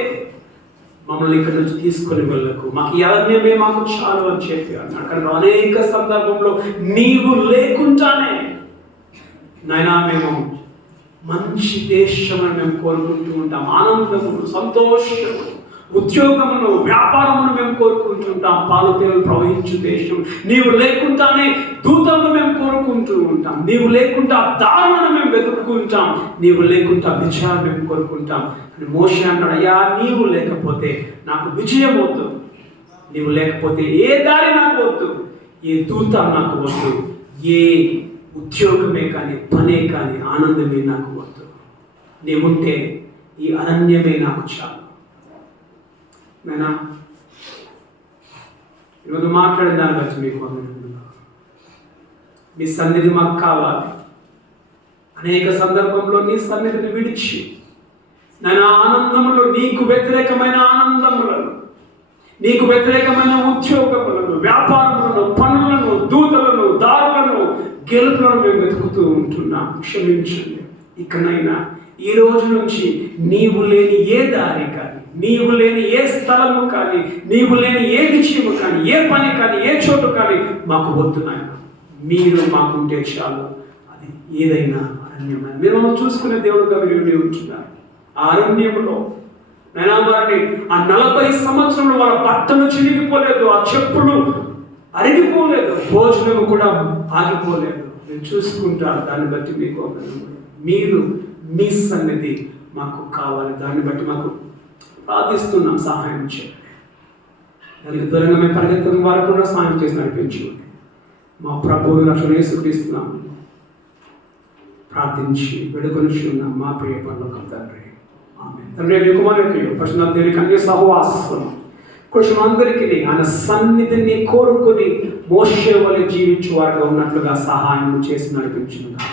మమ్మల్ని ఇక్కడ నుంచి తీసుకొని వెళ్ళకు, మాకు ఈ అరణ్యమే మాకు చాలు అని చెప్పి అన్నాడు. కానీ అనేక సందర్భంలో నీవు లేకుండానే నాయనా మేము మంచి దేశం అని మేము కోరుకుంటూ ఉంటాం. ఆనందమును, సంతోషము, ఉద్యోగమును, వ్యాపారమును మేము కోరుకుంటూ ఉంటాం. పాలు తేనెలు ప్రవహించు దేశం. నీవు లేకుండానే దూతలను మేము కోరుకుంటూ ఉంటాం. నీవు లేకుండా దారులను మేము వెతుక్కుంటాం. నీవు లేకుండా విజయాన్ని మేము కోరుకుంటాం. అని మోషే అంటాడు, అయ్యా నీవు లేకపోతే నాకు విజయం వద్దు, నీవు లేకపోతే ఏ దారి నాకు వద్దు, ఏ దూత నాకు వద్దు, ఏ ఉద్యోగమే కానీ, పనే కానీ, ఆనందమే నాకు వద్దు. నీవుంటే ఈ అరణ్యమే నాకు చాలు. నేనా ఈరోజు మాట్లాడిన దాన్ని బట్టి మీకు వందనాలు. మీ సన్నిధి మాకు కావాలి. అనేక సందర్భంలో నీ సన్నిధిని విడిచి నేను ఆనందములో, నీకు వ్యతిరేకమైన ఆనందములను, నీకు వ్యతిరేకమైన ఉద్యోగములను, వ్యాపారములను, పనులను, దూతలను, దారులను, గెలుపులను మేము వెతుకుతూ ఉంటున్నాం. క్షమించండి. ఇకనైనా ఈ రోజు నుంచి నీవు లేని ఏ దారి కానీ, నీవు లేని ఏ స్థలము కానీ, నీవు లేని ఏ విషయము కానీ, ఏ పని కానీ, ఏ చోటు కానీ మాకు వద్దు నాయన. మీరు మాకుంటే చాలు. అది ఏదైనా అరణ్యమైన మీరు మనం చూసుకునే దేవుడుగా మీరు ఉంటున్నారు. ఆ అరణ్యములో నైనా వారిని ఆ 40 సంవత్సరంలో వాళ్ళ బట్టలు చిరిగిపోలేదు, ఆ చెప్పులు అరిగిపోలేదు, భోజనం కూడా ఆగిపోలేదు. మీరు చూసుకుంటారు. దాన్ని బట్టి మీకు మీరు మీ సన్నిధి మాకు కావాలి. దాన్ని బట్టి మాకు ప్రార్థిస్తున్నాం, సహాయం చేయండి. దానికి దూరంగా మేము పరిగెత్తడం వారికి కూడా సహాయం చేసి నడిపించండి. మా ప్రభువు రక్షణ యేసుక్రీస్తున్నాం ప్రార్థించి వేడుకొని ఉన్నాం మా ప్రియ పరలోకపు తండ్రి. ఆమేన్. తండ్రి నీ కుమారునికి పరిశుద్ధ దేవుని కన్య సహవాసం కొంచెం అందరికీ ఆయన సన్నిధిని కోరుకొని మోషే వలె జీవించే వారుగా ఉన్నట్లుగా సహాయం చేసి నడిపించున్నాం.